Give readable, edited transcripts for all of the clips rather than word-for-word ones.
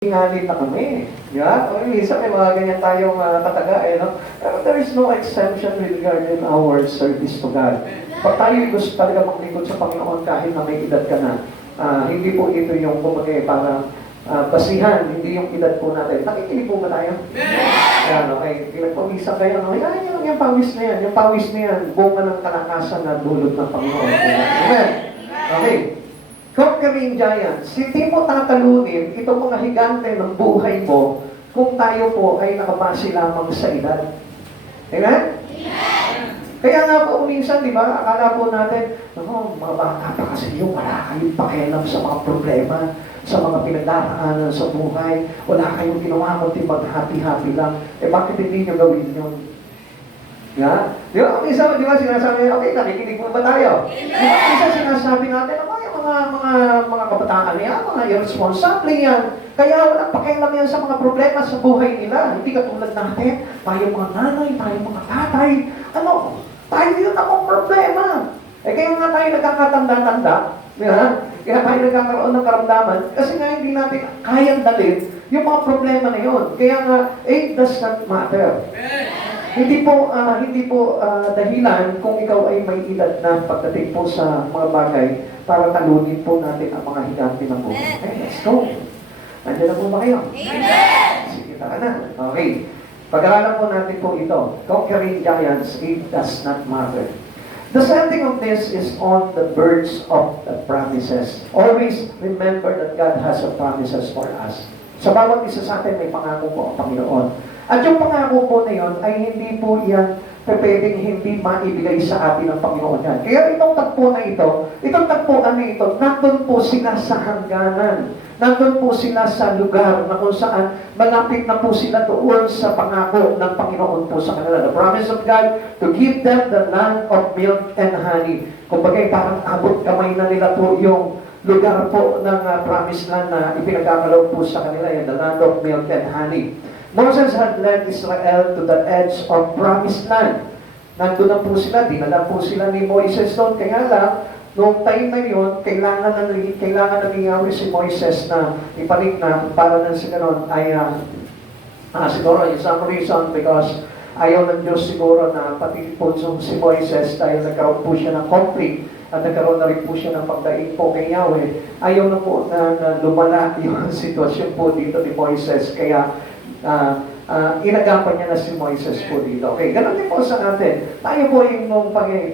Tingali na kami. Yeah? O minsan may mga ganyan tayong kataga, no? Pero there is no exemption with regarding our service to God. Pag tayo gusto talaga maglingkod sa Panginoon kahit na may edad ka na, hindi po ito yung kumbaga parang basihan, hindi yung edad po natin. Nakikinig po ba tayo? Yan, okay. Pinagpamisa kayo, no? Yung pawis na yan, yung pawis na yan, bunga ng kalakasan na dulot ng Panginoon. Amen? Okay. Conquering giants, hindi mo tatalunin itong mga higante ng buhay mo kung tayo po ay nakabase lamang sa edad. Amen? Kaya nga po, minsan, di ba, akala po natin, mga bata pa kasi yung wala kayong pakialam sa mga problema, sa mga pinagdaraanan sa buhay, wala kayong ginawa kundi mag-happy-happy lang. Eh, bakit hindi nyo gawin yun? Yeah? Di ba, minsan, di ba, sinasabi, okay, nakikinig mo ba tayo? Di ba, minsan sinasabi natin, mga kabataan niya, mga irresponsible yan. Kaya walang pakialam yan sa mga problema sa buhay nila. Hindi katulad natin, tayo mga nanay, tayo mga tatay. Tayo yun akong problema. Eh kaya nga tayo nagkakatanda-tanda. Kaya tayo nagkakaroon ng karamdaman. Kasi nga hindi natin kayang dalhin yung mga problema na yun. Kaya nga, it does not matter. Hindi po dahilan kung ikaw ay may edad na pagdating po sa mga bagay para talunin po natin ang mga higante ng buhay. Okay, let's go. Nandiyan na po ba kayo? Amen! Sige, tara na. Okay. Pag-aralan po natin po ito. Conquering giants, it does not matter. The setting of this is on the birds of the promises. Always remember that God has a promises for us. Sa bawat isa sa atin may pangako po ang Panginoon. At yung pangako po na yun ay hindi po yan pwedeng hindi maibigay sa atin ng Panginoon yan. Kaya itong tagpo na ito, itong tagpuan na ito, nandun po sila sa hangganan. Nandun po sila sa lugar na kung saan malapit na po sila doon sa pangako ng Panginoon po sa kanila. The promise of God to give them the land of milk and honey. Kung bagay parang abot kamay na nila po yung lugar po ng promised land na ipinagkakalaw po sa kanila, yung the land of milk and honey. Moses had led Israel to the edge of promised land. Nandun na po sila, dinala po sila ni Moises doon. Kaya lang, noong time na yun, kailangan na Yahweh si Moises na ipanik na para na si ganon ay siguro in some reason because ayaw ng Diyos siguro na pati po si Moises dahil nagkaroon po siya ng conflict at nagkaroon na rin po siya ng pagdaing po kay Yahweh. Ayaw na po na lumala yung sitwasyon po dito ni Moises. Kaya inagapan niya na si Moises po dito. Okay, ganun din po sa atin. Tayo po yung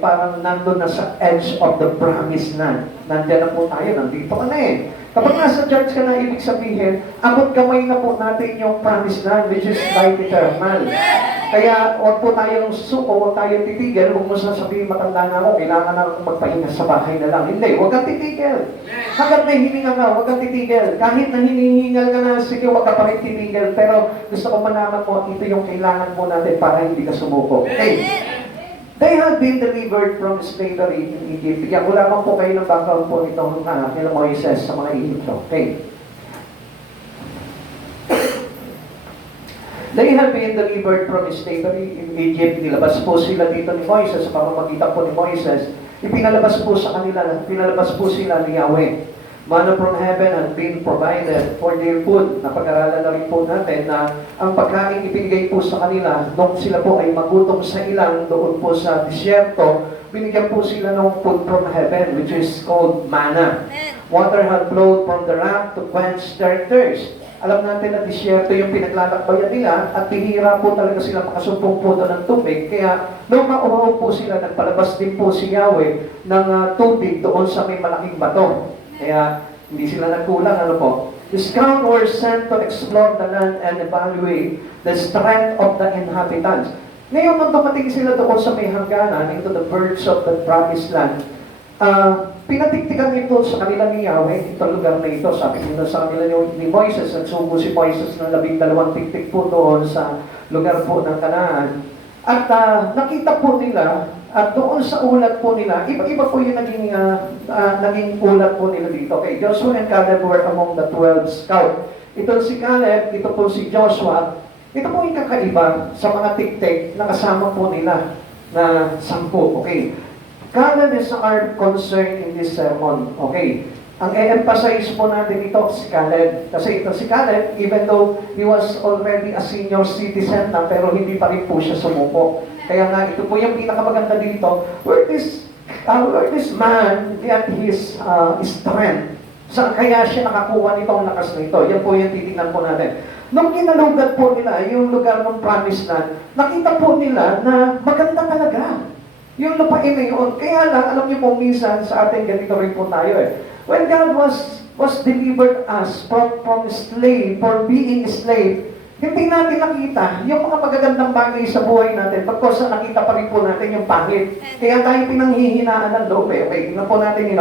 parang nandun na sa edge of the promised land. Nandiyan na po tayo, nandito ka na eh. Kapag nasa church ka na, ibig sabihin, abot kamay na po natin yung promised land, which is life eternal. Kaya, huwag po tayong susuko, huwag tayong titigil, huwag mo sasabihin, matanda na ako, kailangan na akong magpahinga sa bahay na lang. Hindi, huwag kang titigil. Hanggat may hininga ka, huwag kang titigil. Kahit na hinihingal ka na, sige, huwag ka pa rin titigil. Pero gusto ko malaman mo, ito yung kailangan mo natin para hindi ka sumuko. Okay. They had been delivered from slavery in Egypt. Kaya wala man po kayo ng background po nitong nila Moises sa mga Egypto. Okay. They had been delivered from slavery in Egypt. Nilabas po sila dito ni Moises sa pamamagitan po ni Moises. Ipinalabas po sa kanila, pinalabas po sila ni Yahweh. Manna from heaven had been provided for their food. Napag-aralan na rin po natin na ang pagkain ibinigay po sa kanila nung sila po ay magutom sa ilang doon po sa disyerto, binigyan po sila ng food from heaven, which is called manna. Water had flowed from the rock to quench their thirst. Alam natin na disyerto yung pinaglalakbayan nila at bihira po talaga sila makasumpong po doon ng tubig. Kaya nung mauhaw po sila, nagpalabas din po si Yahweh ng tubig doon sa may malaking bato. Kaya hindi sila nagkulang, The scouts were sent to explore the land and evaluate the strength of the inhabitants. Ngayon, nung dumating sila doon sa may hangganan, into the birds of the promised land, pinatiktikan ito sa kanila ni Yahweh, itong lugar na ito. Sabi nila sa kanila ni Moises, nagsubo si Moises ng 12 tiktik po doon sa lugar po ng Kanaan. At nakita po nila, at doon sa ulat po nila, iba-iba po yung naging ulat po nila dito. Okay, Joshua and Caleb were among the 12 scouts. Ito si Caleb, ito po si Joshua. Ito po yung kakaiba sa mga tiktik na kasama po nila na 10. Okay, Caleb is our concern in this sermon. Okay, Ang i-emphasize po natin ito si Caleb. Kasi ito si Caleb, even though he was already a senior citizen na, pero hindi pa rin po siya sumuko. Kaya nga, ito po yung pinakamaganda dito, where this man get his strength. Saan kaya siya nakakuha nitong lakas na ito? Yan po yung titingnan po natin. Nung kinalugad po nila yung lugar ng promised land, nakita po nila na maganda talaga. Yung lupain na yun. Kaya lang, alam niyo po minsan sa ating ganito rin po tayo When God was delivered us from slave, for being slave, hindi natin nakita yung mga magagandang bagay sa buhay natin pagkos nakita pa rin po natin yung pangit. Kaya tayo pinanghihinaan ng loob Okay, tingnan po natin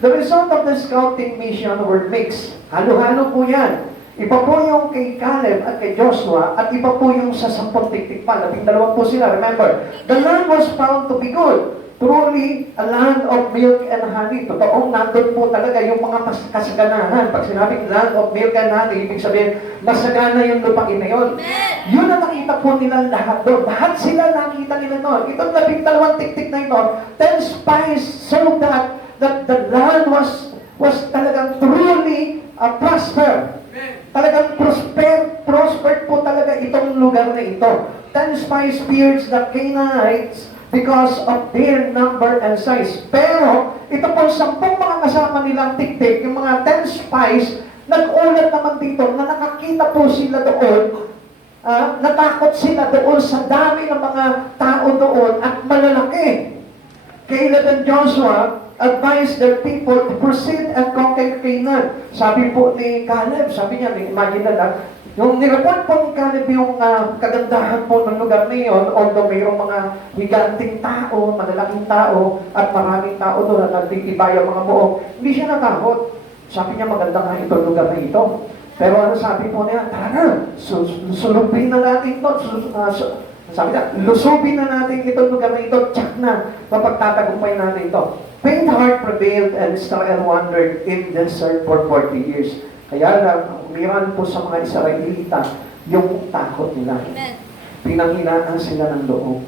The result of the scouting mission were mixed. Halo-halo po yan. Iba po yung kay Caleb at kay Joshua at iba po yung sa 10 tiktikpan. 12 po sila. Remember, the land was found to be good. Truly, a land of milk and honey. Totoong nandun po talaga yung mga kasaganahan. Pag sinabing land of milk and honey, ibig sabihin, masagana yung lupain na yun. Yun ang nakita po nila lahat doon. Lahat sila nakita nila noon. Itong 12 tiktik na ito, 10 spies so that the land was talagang truly prosper. Talagang prospered po talaga itong lugar na ito. 10 spies feared the Canaanites because of their number and size. Pero, ito po 10 mga kasama nilang tiktik, yung mga 10 spies, nag-ulat naman dito na nakakita po sila doon, natakot sila doon sa dami ng mga tao doon at malalaki. Caleb and Joshua advised their people to proceed and conquer Canaan. Sabi po ni Caleb, sabi niya, imagine na lang, yung nireport po ni Caleb yung kagandahan po ng lugar na yun, although mayroong mga higanting tao, malalaking tao, at maraming tao doon na nagtitibay ang mga buo, hindi siya natakot. Sabi niya, maganda nga itong lugar na ito. Pero ano sabi po niya, tara na, sulubin na natin ito, sabi niya, lusubin na natin itong lugar na ito, tsak na, mapagtatagumpay natin ito. Faint heart prevailed and Israel wandered in the desert for 40 years. Kaya lang, umiran po sa mga Israelita yung takot nila. Pinanghinaan sila ng loob.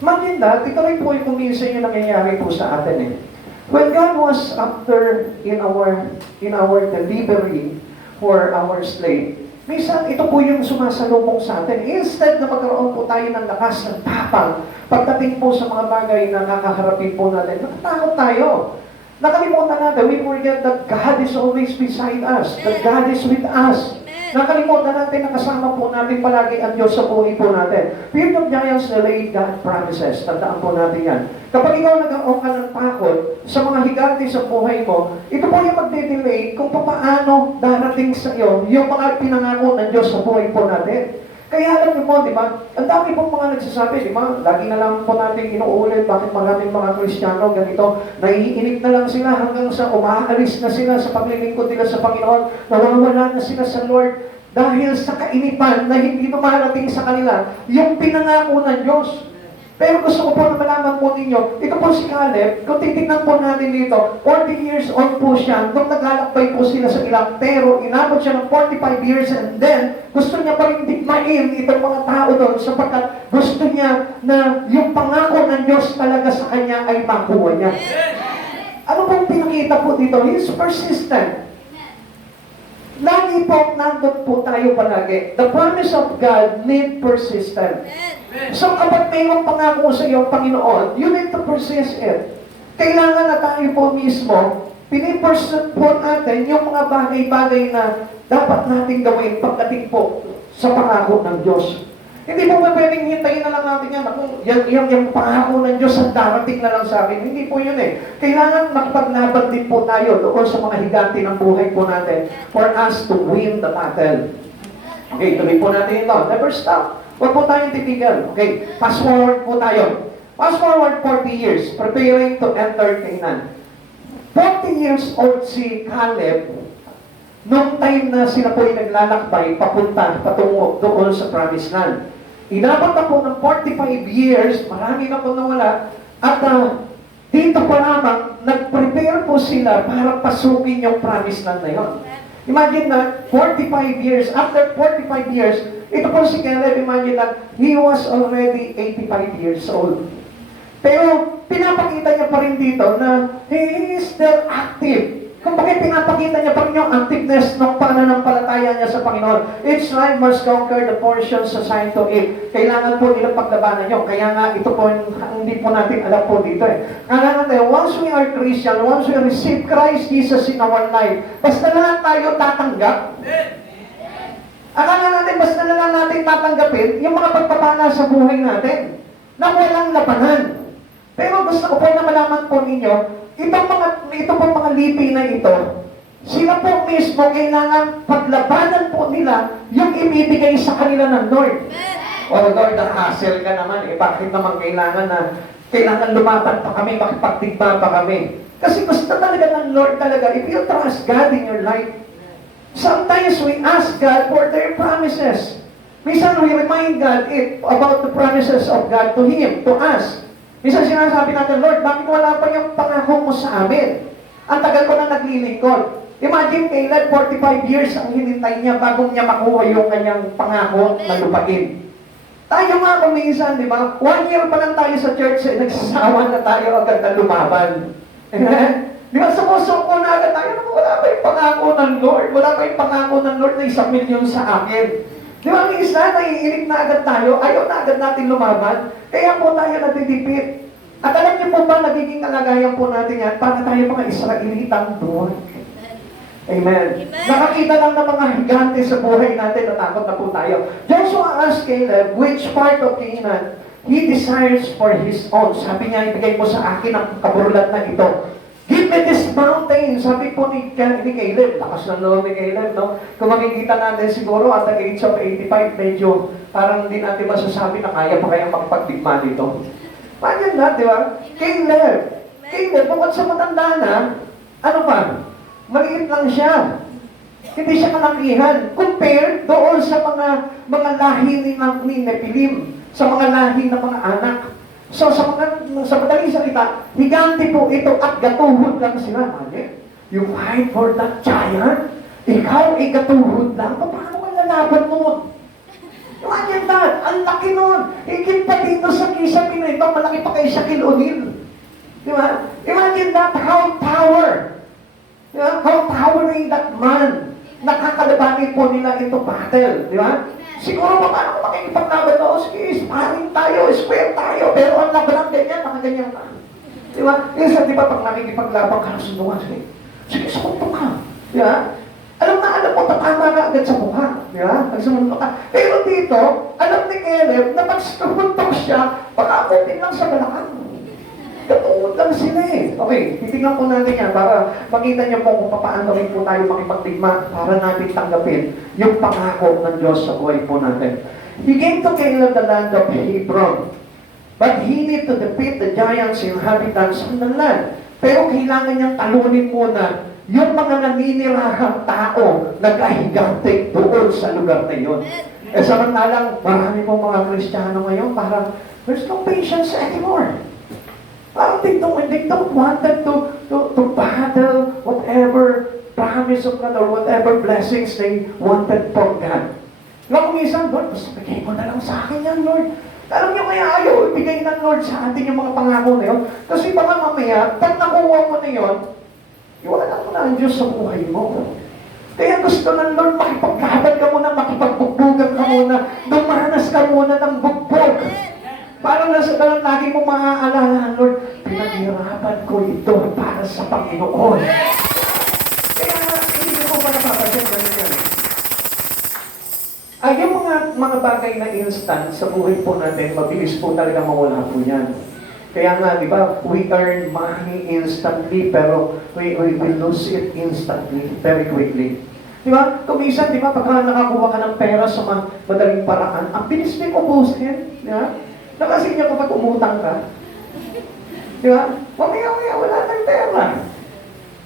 Imagine that, ito rin po yung kuminsan yung nangyayari po sa atin When God was after in our delivery for our slave, minsan ito po yung sumasalubong sa atin. Instead na magkaroon po tayo ng lakas ng tapang, pagdating po sa mga bagay na kakaharapin po natin, natatakot tayo. Nakalimutan natin, we forget that God is always beside us, that God is with us. Nakalimutan natin na kasama po natin palagi ang Diyos sa buhay po natin. Fear of giants delay God promises. Tandaan po natin yan. Kapag ikaw nag-aong ka ng takot sa mga higante sa buhay mo, ito po yung magde-delay kung paano darating sa iyo yung mga pinangako ng Diyos sa buhay po natin. Kaya alam niyo po, di ba? Ang dami pong mga nagsasabi, di ba? Lagi na lang po natin inuulit bakit maraming mga Kristiyano ganito, naiinip na lang sila hanggang sa umaalis na sila sa paglilingkod nila sa Panginoon, nawawala na sila sa Lord dahil sa kainipan na hindi dumarating sa kanila yung pinangako ng Diyos. Pero gusto ko po na malaman po ninyo, ito po si Caleb, kung titignan po natin dito, 40 years old po siya, nung naglalakbay po sila sa ilang, pero inabot siya ng 45 years and then, gusto niya pa rin digmain itong mga tao doon sapagkat gusto niya na yung pangako ng Diyos talaga sa kanya ay makuha niya. Ano pong pinakita po dito? He's persistent. Lagi po, nandun po tayo palagi. The promise of God need persistence. So kapag mayroong pangako sa iyo, Panginoon, you need to persist it. Kailangan na tayo po mismo, pinipursue po natin yung mga bagay-bagay na dapat natin gawin pagdating po sa pangako ng Diyos. Hindi po ba pwedeng hintayin na lang natin yan, yung pangako ng Diyos ang darating na lang sa akin. Hindi po yun Kailangan makipaglaban din po tayo doon sa mga higante ng buhay po natin for us to win the battle. Okay, tuloy po natin ito. Never stop. Huwag po tayong titigil. Okay, fast forward po tayo. Fast forward 40 years, preparing to enter Canaan. 40 years old si Caleb, nung time na sila po ay naglalakbay, patungo doon sa Promised Land. Inabot na po ng 45 years, marami na po nawala, at dito pa lamang, nag-prepare po sila para pasukin yung Promised Land na yun. Imagine na, 45 years, after 45 years, ito po si Caleb, imagine na, he was already 85 years old. Pero, pinapakita niya pa rin dito na he is still active. Kung bakit pinapakita niya pa rin yung activeness ng pananampalataya niya sa Panginoon. Each life must conquer the portions assigned to it. Kailangan po nilang paglabanan nyo. Kaya nga, ito po, hindi po natin alam po dito eh. Kaya natin, once we are Christian, once we receive Christ Jesus in our life, basta na lang tayo tatanggap. Akala natin, basta na lang natin tatanggapin yung mga pagpapala sa buhay natin na walang labanan. Pero gusto ko po na malaman po ninyo, ito pong mga lipi na ito, sila po mismo kailangan paglabanan po nila yung ibibigay sa kanila ng Lord. O Lord, hassle ka naman. Bakit naman kailangan lumaban pa kami, makipagdigma pa kami? Kasi gusto talaga ng Lord talaga, if you trust God in your life, sometimes we ask God for their promises. Minsan we remind God about the promises of God to Him, to us. Minsan sinasabi natin, Lord, bakit wala pa yung pangako mo sa amin? Ang tagal ko na naglilingkod. Imagine, Caleb, 45 years ang hinintay niya bago niya makuha yung kanyang pangako na lupain. Tayo nga kung minsan, di ba? 1 year pa lang tayo sa church, nagsasawa na tayo agad na lumaban. Di ba? Sumusuko na agad tayo, wala pa yung pangako ng Lord. Wala pa yung pangako ng Lord na 1 million sa akin. Di ba, ang isa, naiinig na agad tayo, ayaw na agad natin lumaban, kaya po tayo natitipid. At alam niyo po ba, nagiging kalagayan po natin yan, para tayo mga Israelitang buhay. Amen. Nakakita lang ng mga higante sa buhay natin, natakot na po tayo. Joshua asked Caleb, which part of Canaan he desires for his own. Sabi niya, ibigay mo sa akin ang kaburulan na ito. Give me this mountain. Sabi po ni Caleb, lakas ng loob ni Caleb, no? Kung makikita natin siguro at the age of 85, medyo parang hindi natin masasabi na kaya pa kayang magpagdigma dito. Paano na, di ba? Caleb, bukod sa matanda na, ano pa? Maliit lang siya. Hindi siya kalakihan. Compared doon sa mga lahi ni Nepilim, sa mga lahi ng mga anak. So, sa madaling salita, higante po ito at gatuhod lang sila. You fight for that giant? Ikaw ay gatuhod lang? Paano ka lalaban nun? Imagine that, ang laki nun. Higit pa dito sa kisapin na ito, malaki pa kay Shaquille O'Neal. Di ba? Imagine that, how power. How towering that man. Nakakalabanin po nila ito battle. Di ba? Siguro pa paano kung makikipaglaban o sige, sparring tayo, square tayo, pero ang laban ng ganyan, nakaganyan ka. Di ba? Isa, di ba, pag nakikipaglaban ka, sunduan, sige, sumunto ka. Di ba? Alam mo, tatama ka agad sa mukha. Di ba? Nagsumunto ka. Pero dito, alam ni Caleb, na pag sumuntok siya, pag-abutin lang sa balakang. Gatuod lang sila eh. Okay, titignan po natin yan para makita niyo po kung paano rin po tayo makipagdigma para natin tanggapin yung pangako ng Diyos sa buhay po natin. He gave to Caleb the land of Hebron, but he need to defeat the giants inhabitants of the land. Pero kailangan niyang talunin muna yung mga naninirahang tao nag-ahigante doon sa lugar na yun. Eh samantalang marami pong mga Kristiyano ngayon parang there's no patience anymore. Parang they don't wanted to battle whatever promise of God or whatever blessings they wanted from God. Kung minsan, Lord, basta bigay mo na lang sa akin yan, Lord. Alam niyo kaya ayaw ibigay ng Lord sa atin yung mga pangako na yun. Kasi baka mamaya, pag nakuha mo na yun, iwanan mo na ang Diyos sa buhay mo. Kaya gusto ng Lord, makipaglaban ka muna, makipagbugbugan ka muna, dumanas ka muna ng bugbog. Parang nasa dalang lagi mo maaalala, Lord, pinaghirapan ko ito para sa Panginoon. Kaya hindi ko pa napapansin ganyan. Ay, yung mga bagay na instant sa buhay po natin, mabilis po talaga mawala po yan. Kaya nga, di ba, we earn money instantly, pero we lose it instantly, very quickly. Di ba? Kung minsan, di ba, pagka nakakuha ka ng pera sa madaling paraan, ang bilis na ubusin. Di ba? Nakasin niya kapag umutang ka. Di ba? Mamaya-maya, wala nang pera.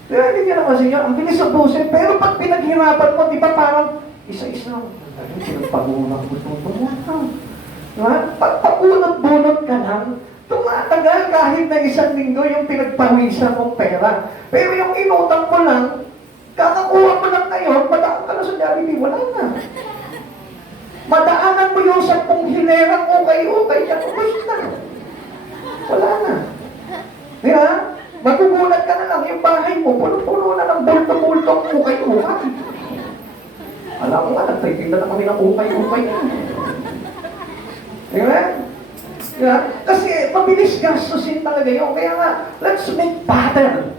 Di ba? Hindi niya nakasin niya. Ang bilis ubusin. Pero pag pinaghirapan mo, di ba parang isa-isa. Ano, pinagpagulang mo itong di ba? Pag pagunot-bunot ka lang, tumatagal kahit na 1 linggo yung pinagpawisan mong pera. Pero yung inutang mo lang, kakakuha mo lang ngayon, madaan ka na sa Jollibee, wala na. Madaanan mo yung 10 hilerang ukay-ukay, yan, ubos na. Wala na. Di ba? Magugulat ka na lang, yung bahay mo, puno-puno na ng bulto-bulto ang ukay-ukay. Alam mo nga, nagtitinda na kami ng ukay-ukay. Amen? Yeah? Kasi mabilis gastusin talaga yun. Kaya nga, let's make pattern.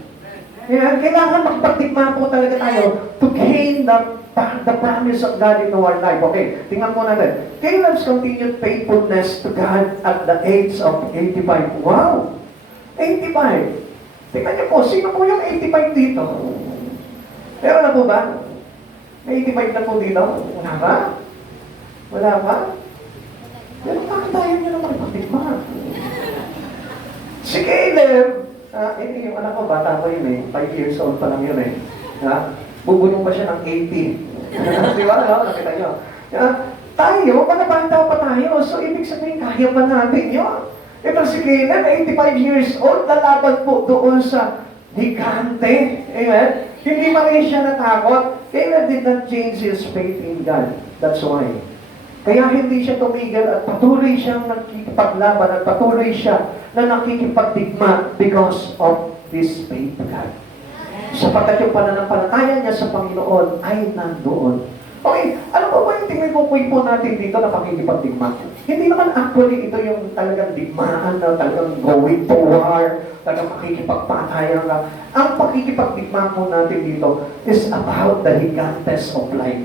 Yeah? Kailangan magpagdigma po talaga tayo to gain the promise of God in our life. Okay, tingnan po natin. Caleb's continued faithfulness to God at the age of 85. Wow! 85. Tingnan niyo po, sino po yung 85 dito? Meron na po ba? May 85 na po dito? Wala ba? Wala ba? Pero kakatayan niyo naman ipagdigma. Si Caleb, yung anak ko, bata pa yun eh. 5 years old pa lang yun eh. Bubulong pa siya ng 80. Di ba? Nakita niyo. Tayo, bata pa tayo. So, ibig sabihin, kaya pa natin yun. Ito si Caleb, 85 years old, lalaban po doon sa higante. Amen? Hindi pa rin siya natakot. Caleb did not change his faith in God. That's why. Kaya hindi siya tumigil at patuloy siyang nakikipaglaban at patuloy siya na nakikipagdigma because of this faith to God. Sapagkat yung pananampalataya niya sa Panginoon ay nandoon. Okay, ano ba yung tinutukoy po natin dito na pakikipagdigma? Hindi naman actually ito yung talagang digmaan na talagang going to war, talagang pakikipagpatayan ka. Ang pakikipagdigma po natin dito is about the gigantes of life.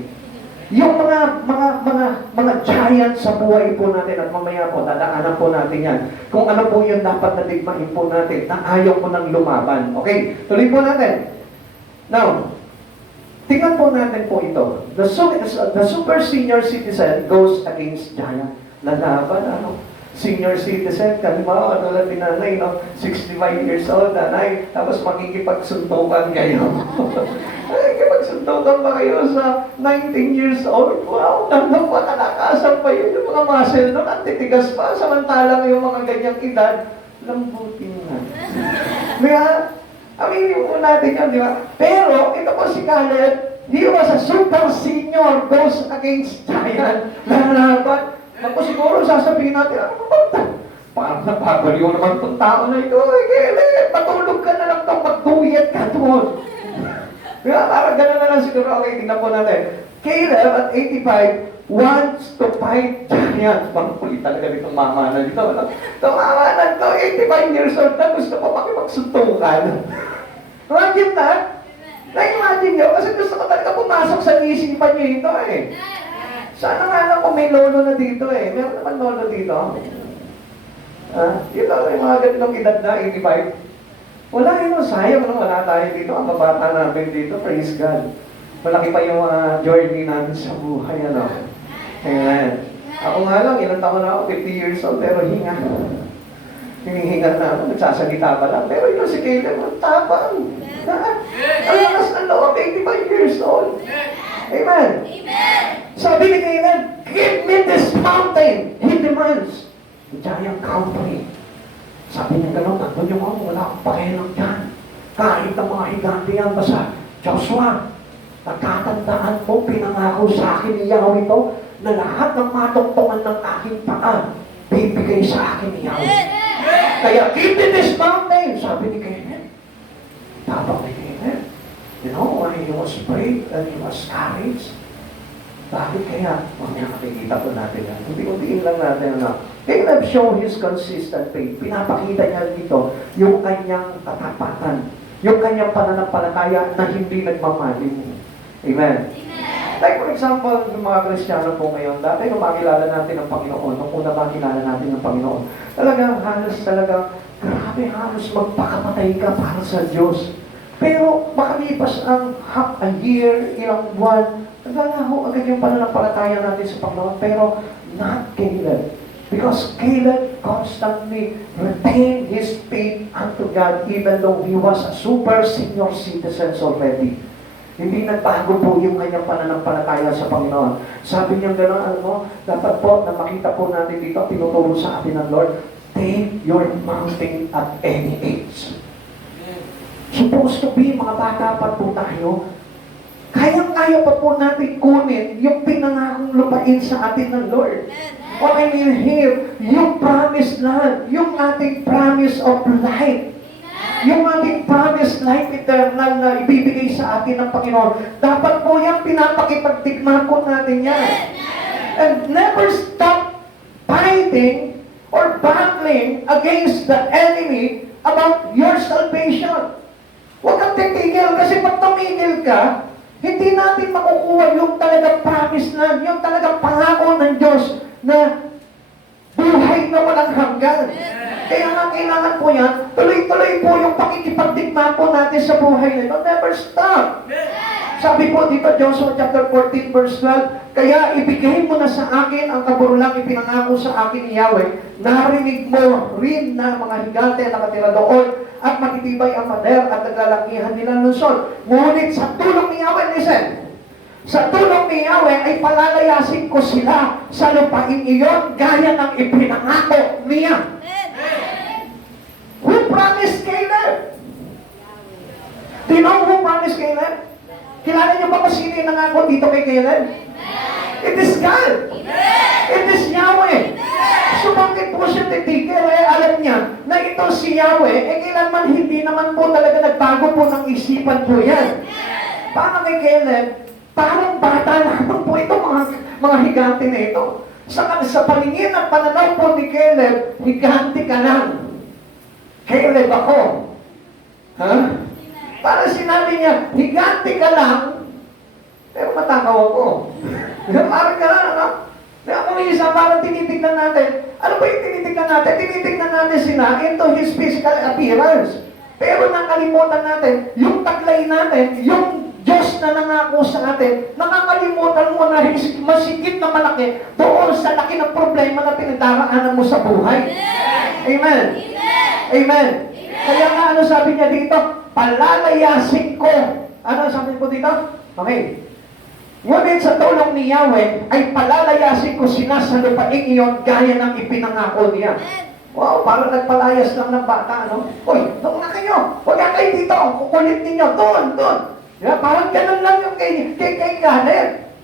Yung mga giant sa buhay po natin at mamaya po, dadaanan po natin yan. Kung ano po yung dapat na digmahin po natin na ayaw mo nang lumaban. Okay, tuloy po natin. Now, tingnan po natin po ito. The super senior citizen goes against giant. Lalaban, senior citizen, kalma, katulad ni nanay, 65 years old, nanay, tapos makikipagsuntukan kayo. Makikipagsuntukan pa kayo sa 19 years old. Wow, nandang pa, kalakasan pa yun. Yung mga muscle doon, ang titigas pa. Samantalang yung mga ganyang edad, lambutin na. Kaya, aminin po natin yun, di ba? Pero, ito po si Caleb, he was a super senior, goes against giant. Lalaban. Ako siguro sasabihin natin, ano ba? Parang napabaliw naman itong tao na ito. Caleb, patulog ka na lang itong magduyat ka doon. Kaya parang gano'n na lang siguro. Okay, tingnan po natin. Caleb at 85 wants to fight giants. Pangpuli talaga ditong mama na dito. Itong mama na ito, 85 years old na gusto ko makipagsuntukan. Imagine that? Na-imagine nyo, kasi gusto ko talaga pumasok sa isipan nyo ito eh. Sana nga lang kung may lolo na dito eh. Meron naman lolo dito. Yun lang, yung mga ganitong edad na, 85. Wala yun, sayang no? Wala tayo dito. Ang babata namin dito, praise God. Malaki pa yung journey natin sa buhay, ano. Amen. Ako nga lang, ilang taon na ako, 50 years old, pero hinga. Hinihingal na ako, nagsasalita pa lang. Pero ito si Caleb, ang tapang. Ang lakas ng loob, 85 years old. Amen. Sabi ni Caleb, give me this mountain. He demands. The giant country. Sabi niya gano'n, takbo niyo ako, wala akong pakialam dyan. Kahit ang mga higante yan, basta, Joshua, nagkatandaan mo, pinangako sa akin ni Yahweh ito, na lahat ng matungtungan ng aking paa, bibigay sa akin ni Yahweh. Kaya, give me this mountain. Sabi ni Caleb. Tapang ni Caleb. You know, when he was brave and he was courage, bakit kaya? Mamaya nakikita po natin yan. Unti-untiin lang natin na Caleb show his consistent faith. Pinapakita niya dito yung kanyang katapatan, yung kanyang pananampalataya na hindi nagmamaling. Amen? Like for example, yung mga Kristiyano po ngayon, dati nung makilala natin ang Panginoon, nung una makilala natin ang Panginoon, talagang grabe halos magpakamatay ka para sa Diyos. Pero makalipas ang half a year, ilang buwan, nagalaho agad yung pananampalataya natin sa Panginoon. Pero not Caleb. Because Caleb constantly retained his faith unto God even though he was a super senior citizen already. Hindi nagbago po yung kanyang pananampalataya sa Panginoon. Sabi niya gano'n, dapat po na makita po natin dito, tinuturo sa atin ng Lord, take your mountain at any age. Supposed to be, mga bata pa po tayo, kayang-kaya pa po natin kunin yung pinangakong lupain sa atin ng Lord. What I mean here, yung promised land, yung ating promise of life. Yung ating promised life eternal na ibibigay sa atin ng Panginoon, dapat po yan pinapakipagdigma po natin yan. And never stop fighting or battling against the enemy about your salvation. Huwag kang titigil kasi pag tumigil ka, hindi natin makukuha yung talagang promise na, yung talagang pangako ng Diyos na buhay na walang hanggan. Kaya nga kailangan po yan, tuloy-tuloy po yung pakikipagdigma po natin sa buhay na ito. Never stop. Sabi po dito, Joshua chapter 14 verse 12, kaya ibigay mo na sa akin ang kaburulang ipinangako sa akin ni Yahweh. Narinig mo rin na mga higante na nakatira doon at matitibay ang pader at naglalakihan nila lungsod. Ngunit sa tulong ni Yahweh, listen, sa tulong ni Yahweh ay palalayasin ko sila sa lupain iyon gaya ng ipinangako niya. Who promised Caleb? Do you know who promised Caleb? Kilala niyo ba kung sino yung nangako dito kay Caleb? It is God. It is Yahweh. So bakit po siya titigil? Alam niya na ito si Yahweh, kailanman hindi naman po talaga nagbago po ng isipan po yan. Paano kay Caleb? Parang bata naman po ito, mga higante na ito. Sa paningin at pananaw po ni Caleb, higante ka lang. Caleb ako. Ha? Para sinabi niya, higante ka lang, pero matakaw ako. Parang ka lang, ano? Kung isa, parang tinitignan natin. Ano ba yung tinitignan natin? Tinitignan natin sila into his physical appearance. Pero nakalimutan natin, yung taglay natin, yung Diyos na nangako sa atin, nakakalimutan mo na masigit na malaki doon sa laki ng problema na pinagdaraanan mo sa buhay. Amen. Amen. Kaya nga, ano sabi niya dito? Palalayasin ko. Ano sabi po dito? Okay. Ngunit sa tulong ni Yahweh, ay palalayasin ko sila sa lupain iyon gaya ng ipinangako niya. Wow, parang nagpalayas lang ng bata, ano? Uy, doon na kayo. Huwag na kayo dito. Kukulit ninyo. Doon. Yeah, parang ganun lang yung kay Caleb.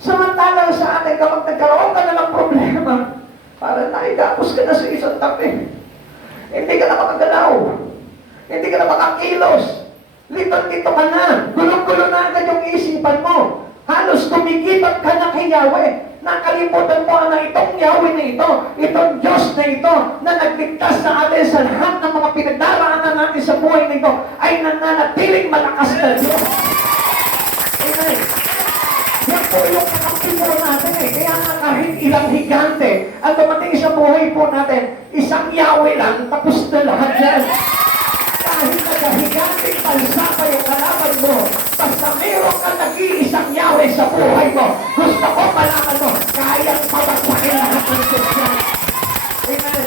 Samantalang sa atin, kapag nagkaroon ka na ng problema, parang naigapos ka na sa isang tabi. Hindi ka na makagalaw. Hindi ka na makakilos. Litong-lito ka na. Gulong-gulo na agad yung isipan mo. Halos tumikipat ka na kay Yahweh. Nakalimutan mo na itong Yahweh na ito, itong Diyos na ito, na nagligtas sa atin sa lahat ng mga pinagdaraanan natin sa buhay na ito, ay nananatiling malakas na Diyos. Amen. Yan po yung kakampi po natin eh. Kaya nga kahit ilang higante ang dumating sa buhay po natin, isang Yahweh lang, tapos na lahat yan. Kahit nagahigante palsa pa yung kalaban mo, basta meron ka nag-iisang Yahweh sa buhay mo, gusto ko malaman mo, kayang pabagsakin lahat ng Diyos yan. Amen.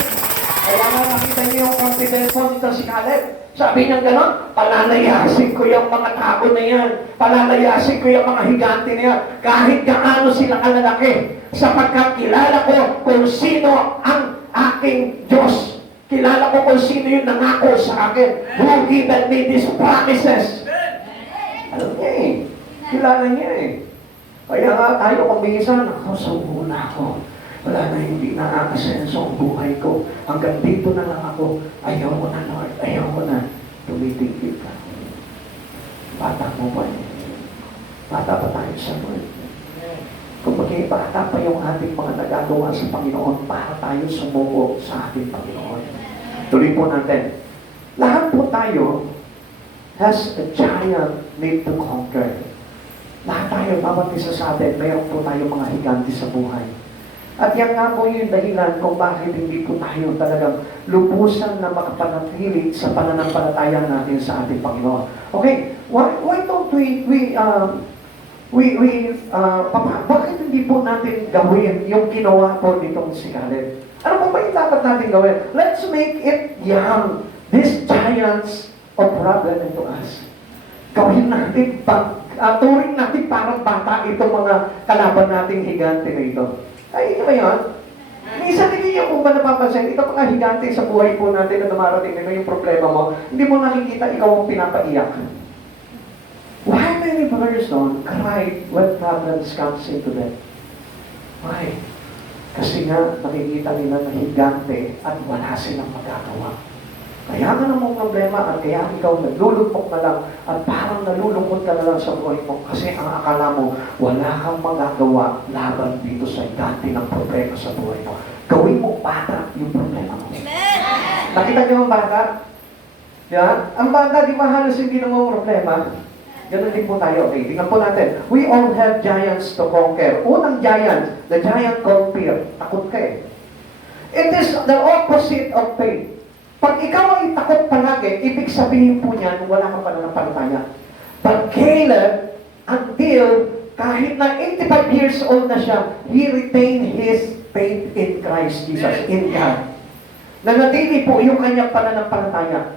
Kaya nga nakita niyo yung confidence mo dito si Caleb. Sabi niya gano'n, palalayasin ko yung mga tao na yan. Palalayasin ko yung mga higante na yan. Kahit gaano sila kalalaki. Sapagkat kilala ko kung sino ang aking Diyos. Kilala ko kung sino yung nangako sa akin. Who given me these promises. Alam niya eh. Kilala niya eh. Kaya nga tayo kung minsan, ako, sumuko na ako. Wala na, hindi na aasenso ang buhay ko. Hanggang dito na lang ako. Ayaw ko na, Lord. Ayaw ko na. Tumitigil ka. Bata mo ba? Bata pa tayo sa Lord. Kung maging bata pa yung ating mga nagagawa sa Panginoon, para tayo sumuko sa ating Panginoon. Tuloy po natin. Lahat po tayo has a giant need to conquer. Lahat tayo, bawat isa sa atin, mayroon po tayo mga higante sa buhay. At yan nga po yung dahilan kung bakit hindi po tayo talagang lubusan na makapanatili sa pananampalataya natin sa ating Panginoon. Okay, why don't bakit hindi po natin gawin yung ginawa po nitong si Caleb? Ano po ba yung dapat natin gawin? Let's make it young. These giants of problem into us. Gawin natin, turing natin parang bata itong mga kalaban nating higante na ito. Ay, ba yun? Minsan hindi niyo po ba napapansin, ito mga higante sa buhay po natin na dumarating na yung problema mo, hindi mo nakikita ikaw ang pinapaiyak. Why many person cry when problems comes into them? Why? Kasi nga nakikita nila na higante at wala silang magagawa. Kaya nga namang problema at kaya ikaw naglulugmok na lang at parang nalulungkot ka na lang sa buhay mo kasi ang akala mo wala kang magagawa laban dito sa dati ng problema sa buhay mo. Gawin mo bata yung problema mo. Nakita niyo ang bata? Yan? Ang bata, di ba halos hindi naman problema? Ganun din po tayo. Okay, tingnan po natin. We all have giants to conquer. Unang giant, the giant called fear. Takot ka eh. It is the opposite of faith. Pag ikaw ay takot palagi, ibig sabihin po niyan, wala kang pananampalataya. But Caleb, until kahit na 85 years old na siya, he retained his faith in Christ Jesus, in God. Nanatili po yung kanyang pananampalataya.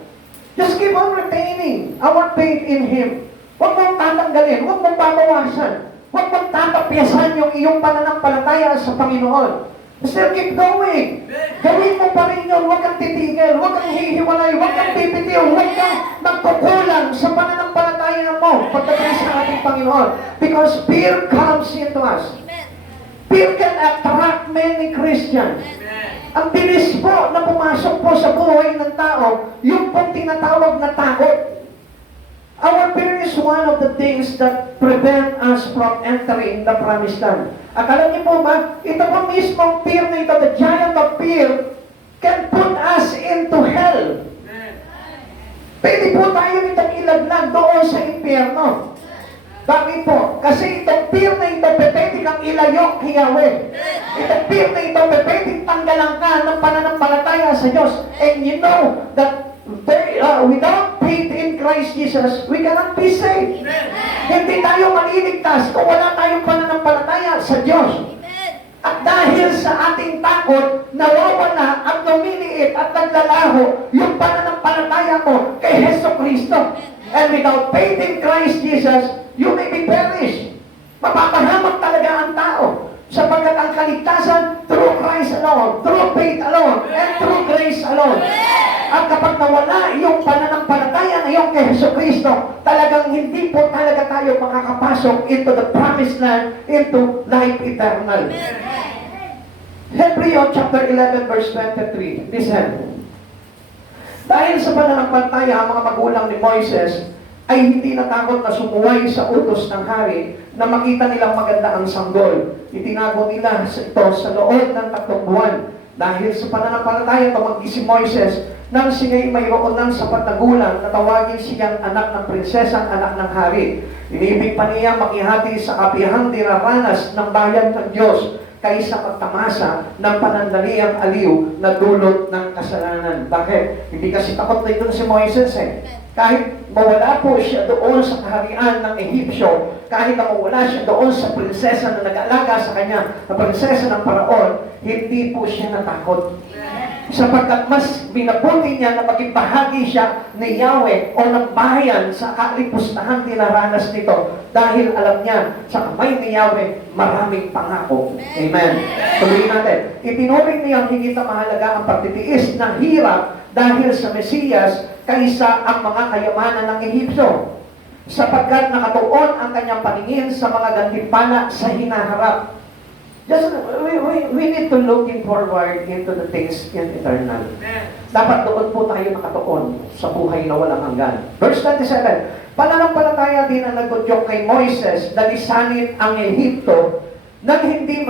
Just keep on retaining our faith in Him. Huwag mong tatanggalin, huwag mong babawasan, huwag mong tatapyasan yung iyong pananampalataya sa Panginoon. Still keep going. Gawin mo pa rin yun, huwag kang titigil, huwag kang hihiwalay, huwag kang pipitiw, huwag kang magkukulang sa pananampalataya mo pagdating sa ating Panginoon. Because fear comes into us. Fear can attract many Christians. Ang bilis po na pumasok po sa buhay ng tao, yung pong tinatawag na takot. Our fear is one of the things that prevent us from entering the promised land. Akala niyo po ba, ito po mismong fear na ito, the giant of fear, can put us into hell. Pwede po tayo itong ilaglag doon sa impyerno. Bakit po? Kasi itong fear na ito, pwede kang ilayok kay Yahweh. Itong fear na ito, pwede tanggalan ka ng pananampalataya sa Diyos. And you know that without faith in Christ Jesus, we cannot be saved. Hindi tayo maliligtas kung wala tayong pananampalataya sa Diyos. At dahil sa ating takot, nawawala at lumiliit at naglalaho yung pananampalataya mo kay Hesus Kristo. And without faith in Christ Jesus, you may be perished. Mapapahamak talaga ang tao. Sapagkat ang kaligtasan, through Christ alone, through faith alone, and through grace alone. At kapag nawala yung pananampalataya na yung kay Hesus Kristo, talagang hindi po talaga tayo makakapasok into the promised land, into life eternal. Hebrews chapter 11 verse 23. Listen. Dahil sa pananampalataya, ang mga magulang ni Moises ay hindi natakot na sumuway sa utos ng hari na makita nilang maganda ang sanggol. Itinago nila ito sa loob ng 3 buwan. Dahil sa pananampalataya, tumanggi si Moises nang siya'y mayroon ng sapat na gulang na tawagin siyang anak ng prinsesa, anak ng hari. Inibig pa niya makihati sa kapihang dinaranas ng bayan ng Diyos kaysa magtamasa ng panandaliang aliw na dulot ng kasalanan. Bakit? Hindi kasi takot na ito si Moises eh. Kahit mawala po siya doon sa kaharian ng Ehipsyo, kahit na mawala siya doon sa prinsesa na nag-aalaga sa kanya, na prinsesa ng Paraon, hindi po siya natakot. Sapagkat mas binabuti niya na maging bahagi siya ni Yahweh o ng bayan sa kalipustahan dinaranas nito dahil alam niya sa kamay ni Yahweh maraming pangako. Amen. Tuloy natin. Itinuring niya ang higit na mahalaga ang pagtitiis ng hirap dahil sa Mesiyas kaysa ang mga kayamanan ng Ehipsyo. Sapagkat nakatuon ang kanyang paningin sa mga gantimpala sa hinaharap. Just, we need to looking forward into the things in eternal. Dapat doon po tayo nakatuon sa buhay na walang hanggan. Verse 27, pananampalataya din ang nagtudyok kay Moises na lisanin ang Ehipto nang hindi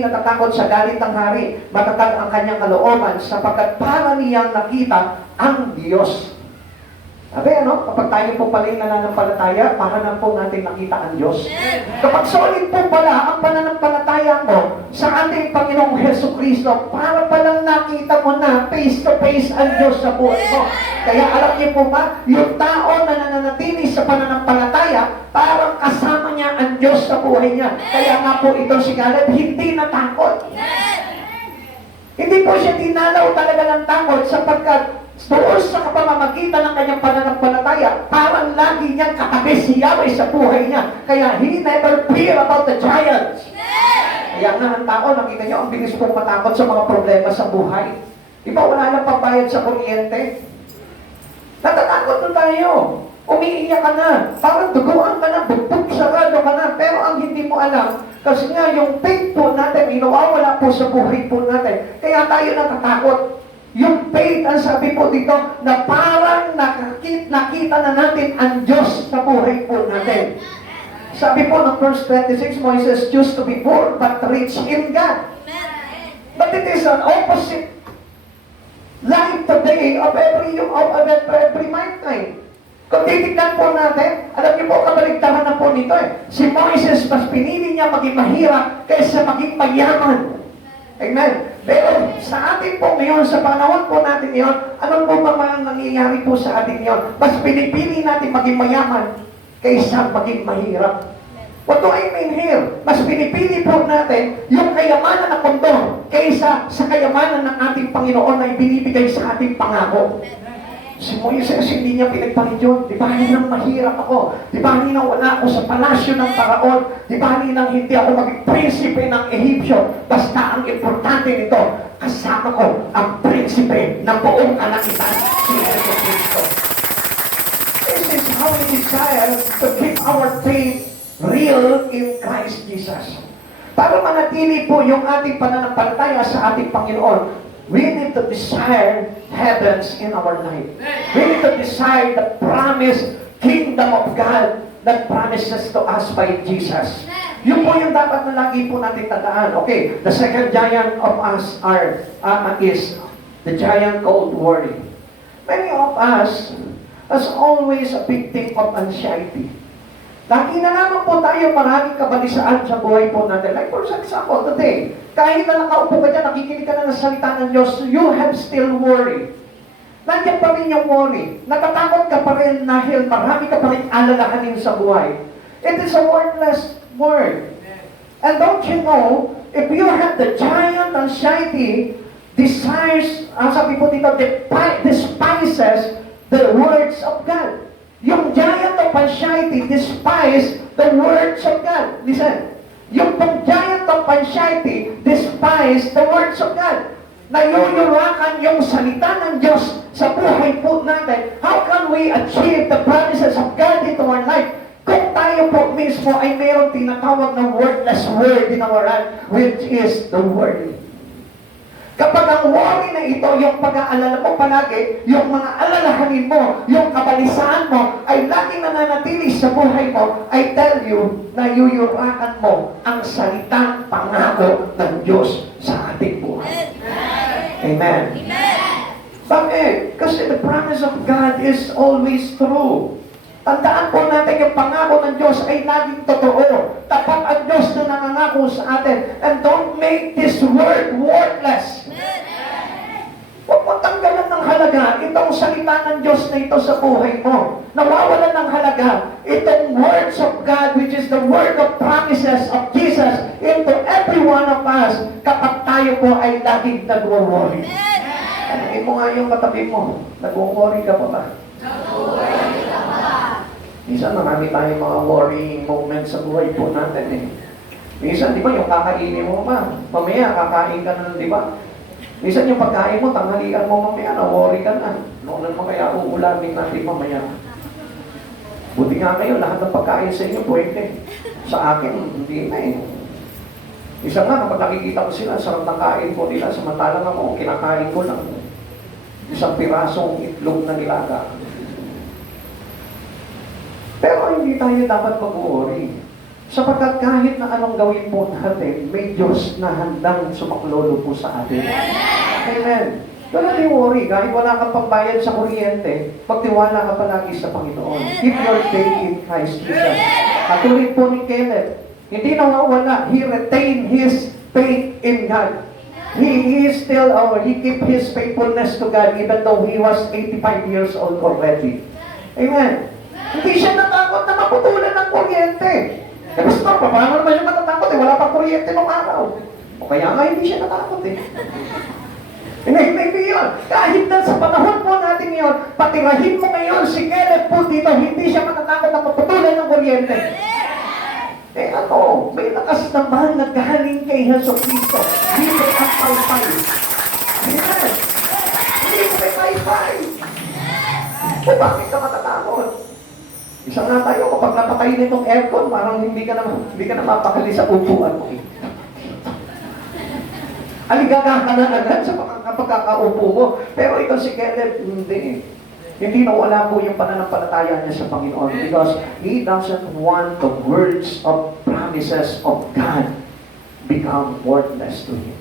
natatakot sa galit ng hari, matatag ang kanyang kalooban sapagkat para niyang nakita ang Diyos. Sabi, kapag tayo po pala yung nananampalataya, para na po natin nakita ang Diyos. Kapag solid po pala ang pananampalataya mo sa ating Panginoong Hesus Kristo, para palang nakita mo na face to face ang Diyos sa buhay mo. Kaya alam niyo po ba, yung tao na nananatili sa pananampalataya, parang kasama niya ang Diyos sa buhay niya. Kaya nga po ito si Caleb, hindi natakot. Hindi po siya dinalaw talaga ng takot sapagkat doon sa kapamamagitan ng kanyang pananampalataya, parang lagi niyang katabi si Yahweh sa buhay niya. Kaya he never fear about the giants. Kaya nga ang tao, nakita niyo, ang bilis pong matakot sa mga problema sa buhay. Iba, wala lang pambayad sa kuryente. Natatakot na tayo. Umiiyak ka na. Parang duguan ka na, bugbog sarado ka na. Pero ang hindi mo alam, kasi nga yung faith po natin, inawawala po sa buhay po natin. Kaya tayo natatakot. Yung faith, ang sabi po dito, na parang nakita na natin ang Diyos sa buhay po natin. Sabi po ng verse 26, Moses choose to be poor but rich in God. But it is an opposite life today of every mankind. Kung titignan po natin, alam niyo po, kabaligtaran na po nito eh. Si Moses, mas pinili niya maging mahirap kaysa maging mayaman. Amen. Pero sa atin po ngayon, sa panahon po natin ngayon, ano po ba mga nangyayari po sa atin ngayon? Mas pinipili natin maging mayaman kaysa maging mahirap. What do I mean here? Mas pinipili po natin yung kayamanan ng mundo kaysa sa kayamanan ng ating Panginoon na ibinibigay sa ating pangako. Si Moises, hindi niya pinagpalit yun. Di ba nang mahirap ako? Di ba nang wala ako sa palasyo ng Paraon? Di ba nang hindi ako maging prinsipe ng Ehipsyo? Basta ang importante nito, kasama ko ang prinsipe ng buong kalakitan, si Yesu Cristo. This is how we desire to keep our faith real in Christ Jesus. Para manatili po yung ating pananampalataya sa ating Panginoon, we need to desire heavens in our life. We need to desire the promised kingdom of God that promises to us by Jesus. Yun po yung dapat na lagi po natin tandaan. Okay, the second giant of us is the giant called worry. Many of us is always a victim of anxiety. Lagi na naman po tayo maraming kabalisaan sa buhay po natin. Like for example, today, kahit na nakaupo ka dyan, nakikinig ka na ng salita ng Diyos, you have still worry. Nandiyan pa rin yung worry. Natatakot ka pa rin dahil marami ka pa rin alalahanin sa buhay. It is a worthless word. And don't you know, if you have the giant anxiety, desires, ang sabi po dito, despises the words of God. Yung giant of anxiety despise the words of God. Listen, yung giant of anxiety despise the words of God. Nayuyurakan yung salita ng Diyos sa buhay po natin. How can we achieve the promises of God into our life? Kung tayo po mismo ay mayroong tinatawag na wordless word in our life, which is the worry. Kapag ang worry na ito, yung pag-aalala mo palagi, yung mga alalahanin mo, yung kabalisaan mo, ay laging nananatili sa buhay mo, I tell you, nayuyurakan mo ang salitang pangako ng Diyos sa ating buhay. Amen. Bakit? Kasi the promise of God is always true. Tandaan po natin yung pangako ng Diyos ay laging totoo. Tapat ang Diyos na nangangako sa atin. And don't make this word worthless. Huwag mo tanggalan ng halaga itong salita ng Diyos na ito sa buhay mo. Nawawalan ng halaga itong words of God, which is the word of promises of Jesus into every one of us kapag tayo po ay laging nag-worry. Ano mo nga yung katabi mo? Nag-worry ka pa ba? Minsan marami tayong mga worrying moments sa buhay po natin eh. Minsan, di ba, yung kakainin mo pa, mamaya kakain ka na, di ba? Minsan yung pagkain mo, tanghalian mo mamaya, na-worry ka na. Noon naman kaya uulamin natin mamaya. Buti nga kayo, lahat ng pagkain sa inyo pwede. Sa akin, hindi na eh. Isa nga, kapag nakikita ko sila, sarap ng kain ko nila, samantalang ako, kinakain ko lang. Isang pirasong itlog na nilaga. Pero hindi tayo dapat mag-worry. Sapagkat kahit na anong gawin po natin, may Diyos na handang sumaklolo po sa atin. Amen. Don't natin worry. Kahit wala kang pambayad sa kuryente, magtiwala ka palagi sa Panginoon. Keep your faith in Christ Jesus. At ulit po ni Kenneth, hindi nawawala. He retained his faith in God. He keep his faithfulness to God even though he was 85 years old already. Amen. Hindi siya natakot na maputulan ng kuryente. Eh, pastor, paano naman siya matatakot eh? Wala pang kuryente nung araw. O kaya nga hindi siya natakot eh. Hindi yun. Kahit na sa panahon po natin ngayon, patirahin mo ngayon si Kenneth po dito, hindi siya matatakot na maputulan ng kuryente. Eh ano, may lakas naman na galing kay Yesu Cristo. Hindi ang paypay. Amen. Hindi mo may paypay. O bakit ka matatakot? Isa nga tayo, kapag napatay nitong aircon, parang hindi ka na mapakali sa upuan mo. Aligaga ka na agad sa pagkakaupo mo. Pero ito si Caleb, hindi. Hindi nawala po yung pananampalataya niya sa Panginoon because he doesn't want the words of promises of God become worthless to him.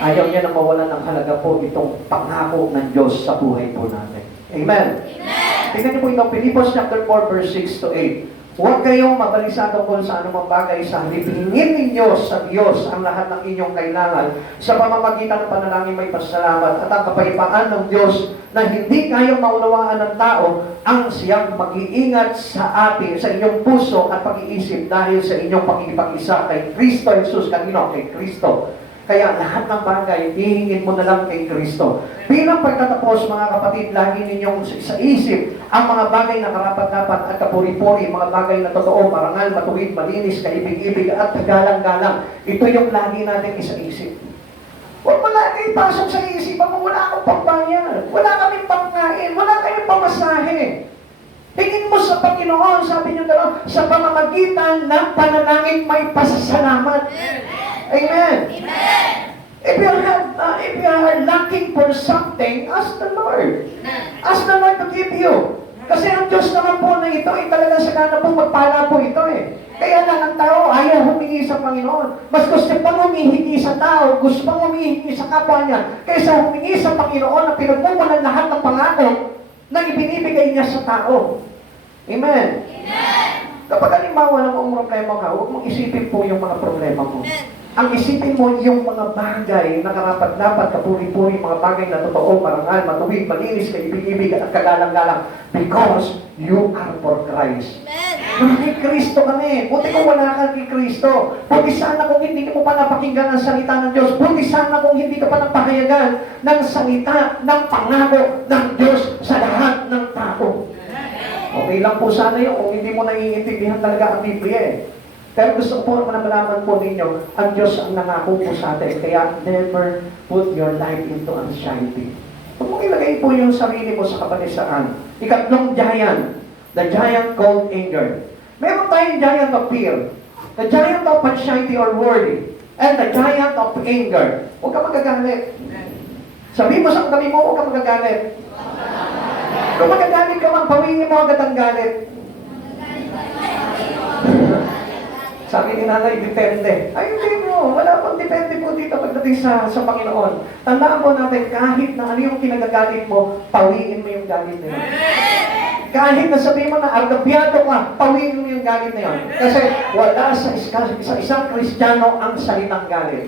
Ayaw niya na mawalan ng halaga po itong pangako ng Diyos sa buhay po natin. Amen? Amen. Tingnan niyo po ito, Philippians chapter 4, verse 6 to 8. Huwag kayong mabalisa tungkol sa anumang bagay sa halip. Hingin ninyo sa Diyos ang lahat ng inyong kailangan sa pamamagitan ng panalangin may pasalamat at ang kapayapaan ng Diyos na hindi kayong maunawaan ng tao ang siyang mag-iingat sa atin, sa inyong puso at pag-iisip dahil sa inyong pakikipag-isa kay Kristo Jesus. Kanino? Kay Kristo. Kaya lahat ng bagay, hihingin mo na lang kay Kristo. Bilang pagtatapos, mga kapatid, lagi ninyong sa isip ang mga bagay na karapat-dapat at kapuri-puri, mga bagay na totoo, marangal, matuwid, malinis, kaibig-ibig at kagalang-galang. Ito yung lagi natin isa-isip. Huwag mo lagi ipasok sa isipan mo, wala akong pambayad, wala kaming pangkain, wala kaming pamasahe. Tingin mo sa Panginoon, sabi niyo dalawa, sa pamamagitan ng panalangin may pasasalamat. Amen. Amen. If you are lacking for something, ask the Lord. Ask the Lord to give you. Kasi ang Diyos naman po na ito, talaga sagana po magpala po ito eh. Kaya lang ang tao ayaw humingi sa Panginoon. Mas gusto pang humihingi sa tao, gusto pang humihingi sa kapwa niya, kaysa humingi sa Panginoon na pinagmumulan lahat ng pangako na ibinibigay niya sa tao. Amen. Amen. Kapag halimbawa lang ang problema ka, huwag mong isipin po yung mga problema mo. Ang isipin mo yung mga bagay na karapat-dapat, kapuri-puri, mga bagay na totoo, marangal, matuwid, malinis, kaibig-ibig at kagalang-galang because you are for Christ. Kay Kristo kami. Buti kung wala ka kay Kristo. Buti sana kung hindi mo pa napakinggan ang salita ng Diyos. Buti sana kung hindi ka pa napahayagan ng salita, ng pangako ng Diyos sa lahat ng tao. Okay lang po sana yun kung hindi mo naiintindihan talaga ang Biblia eh. Pero gusto ko po na malaman po ninyo, ang Diyos ang nangako po sa atin. Kaya never put your life into anxiety. Huwag mong ilagay po yung sarili mo sa kabalisaan. Ikatlong giant, the giant called anger. Meron tayong giant of fear, the giant of anxiety or worry, and the giant of anger. Huwag ka magagalit. Sabi mo sa katabi mo, huwag ka magagalit. Kung magagalit ka man, pawingin mo agad ang galit. Sabi ni nanay, depende. Ay, hindi mo. Wala pang depende po dito pagdating sa Panginoon. Tandaan po natin, kahit na ano yung kinagagalit mo, pawiin mo yung galit na yun. Kahit na sabihin mo na argabyado ka, pawiin mo yung galit na yun. Kasi wala sa isang Kristiyano ang salitang galit.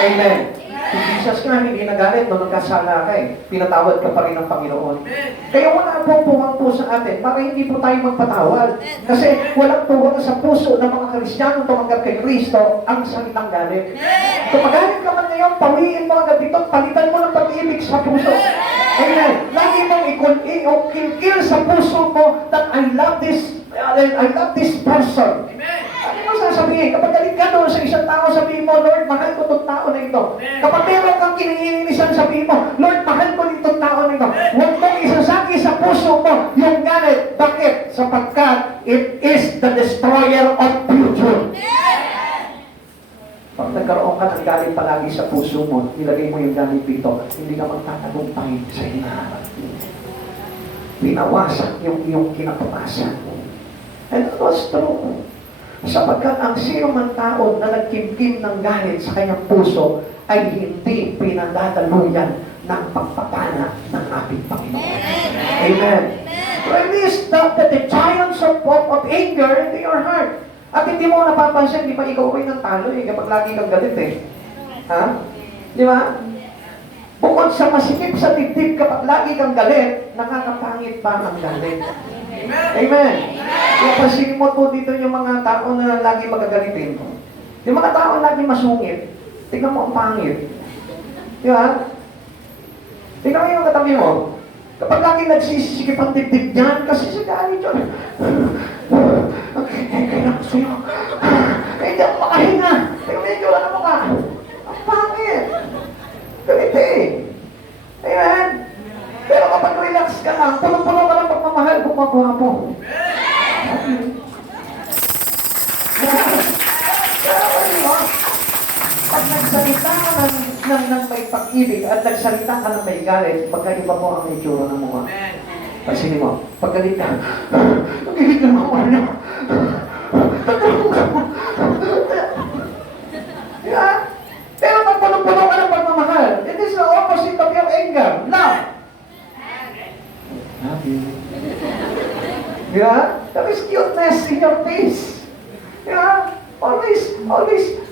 Amen. Si Jesus nga, hindi nagalit nung nagkasala ka eh. Pinatawad ka pa rin ng Panginoon. Kaya wala pong puwang po sa atin para hindi po tayo magpatawad. Kasi walang puwang sa puso ng mga Kristiyano tumanggap kay Kristo ang salitang galit. Kung magalit ka man ngayon, pawiin mo agad dito, palitan mo ng pag-ibig sa puso. Amen. Lagi mong ikilkil sa puso mo that I love this person. Amen. Ano mo sasabihin? Kapag galit ka doon sa isang tao, sabihin mo, Lord, mahal ko itong tao na ito. Kapag meron kang kiniinisan, sabihin mo, Lord, mahal ko itong tao na ito. Huwag mong isasaki sa puso mo yung galit. Bakit? Sapagkat it is the destroyer of future. Pag nagkaroon ka ng galit palagi sa puso mo, ilagay mo yung galit dito, hindi ka magtatagumpay sa hinaharap. Pinawasak yung iyong kinabukasan. And it was true. Sapagkat ang sino man tao na nagkimkim ng galit sa kanyang puso ay hindi pinagdadaluyan ng pagpapala ng ating Panginoon. Amen. Release the giants of anger into your heart. At hindi mo napapansin, di ba ikaw ay ng talo eh, kapag lagi kang galit eh. Ha? Di ba? Bukod sa masikip sa dibdib kapag lagi kang galit, nakakapangit ba ang galit? Amen. Kaya pasinin mo po dito yung mga tao na lagi magagalitin. Yung mga tao na lagi masungit, tingnan mo ang pangit. Di ba? Tingnan mo yung katabi mo. Kapag lagi nagsisikip ang dibdib niyan, kasi sa galit yun. Kailan ko sa'yo. Hindi ako makahinga. Tingnan mo yung wala na mukha. Ang pangit. Galit eh. Amen. Pero kapag relax ka lang, puno-puno ka lang pagmamahal, gumagawa mo. Pero ano, pag nagsalita ka ng ng may pag-ibig at nagsalita ka ng may galit, pagkaiba po ang itsura ng mukha. Pansinin mo, pag galit ka, nagilig ng mukha niya. Yeah? Pero pag punong-puno ka ng pagmamahal, it is the opposite of your anger. Love. Love you. Yeah? That is cuteness in your face. Yeah? Always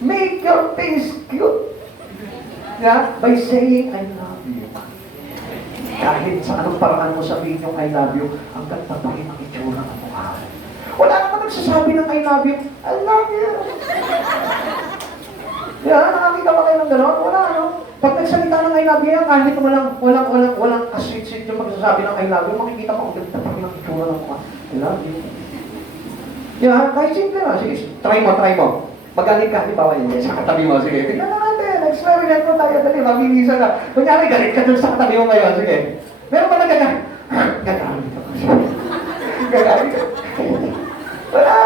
make your face cute. Yeah? By saying, I love you. Kahit sa anong paraan mo sabihin yung I love you, ang ganda pa rin ang itsura ng mukha. Wala naman nagsasabi ng I love you. I love you. Yeah, nakakita ba kayo ng gano'n? Wala, ano? Pag nagsalita ng I love you, kahit walang kasweet-sweet yung magsasabi ng I love you, makikita mo, ang ganda pa rin ang itsura ng mukha. I love you. Yeah, kahit simple na. Sige, try mo. Magalit ka, di ba? Sa katabi mo, sige. Tignan na natin, experiment mo tayo, dali, mabilisan na. Kunyari, galit ka dun sa katabi mo ngayon, sige. Meron ba na ganyan? Gagalit ako. Gagalit ka. Wala.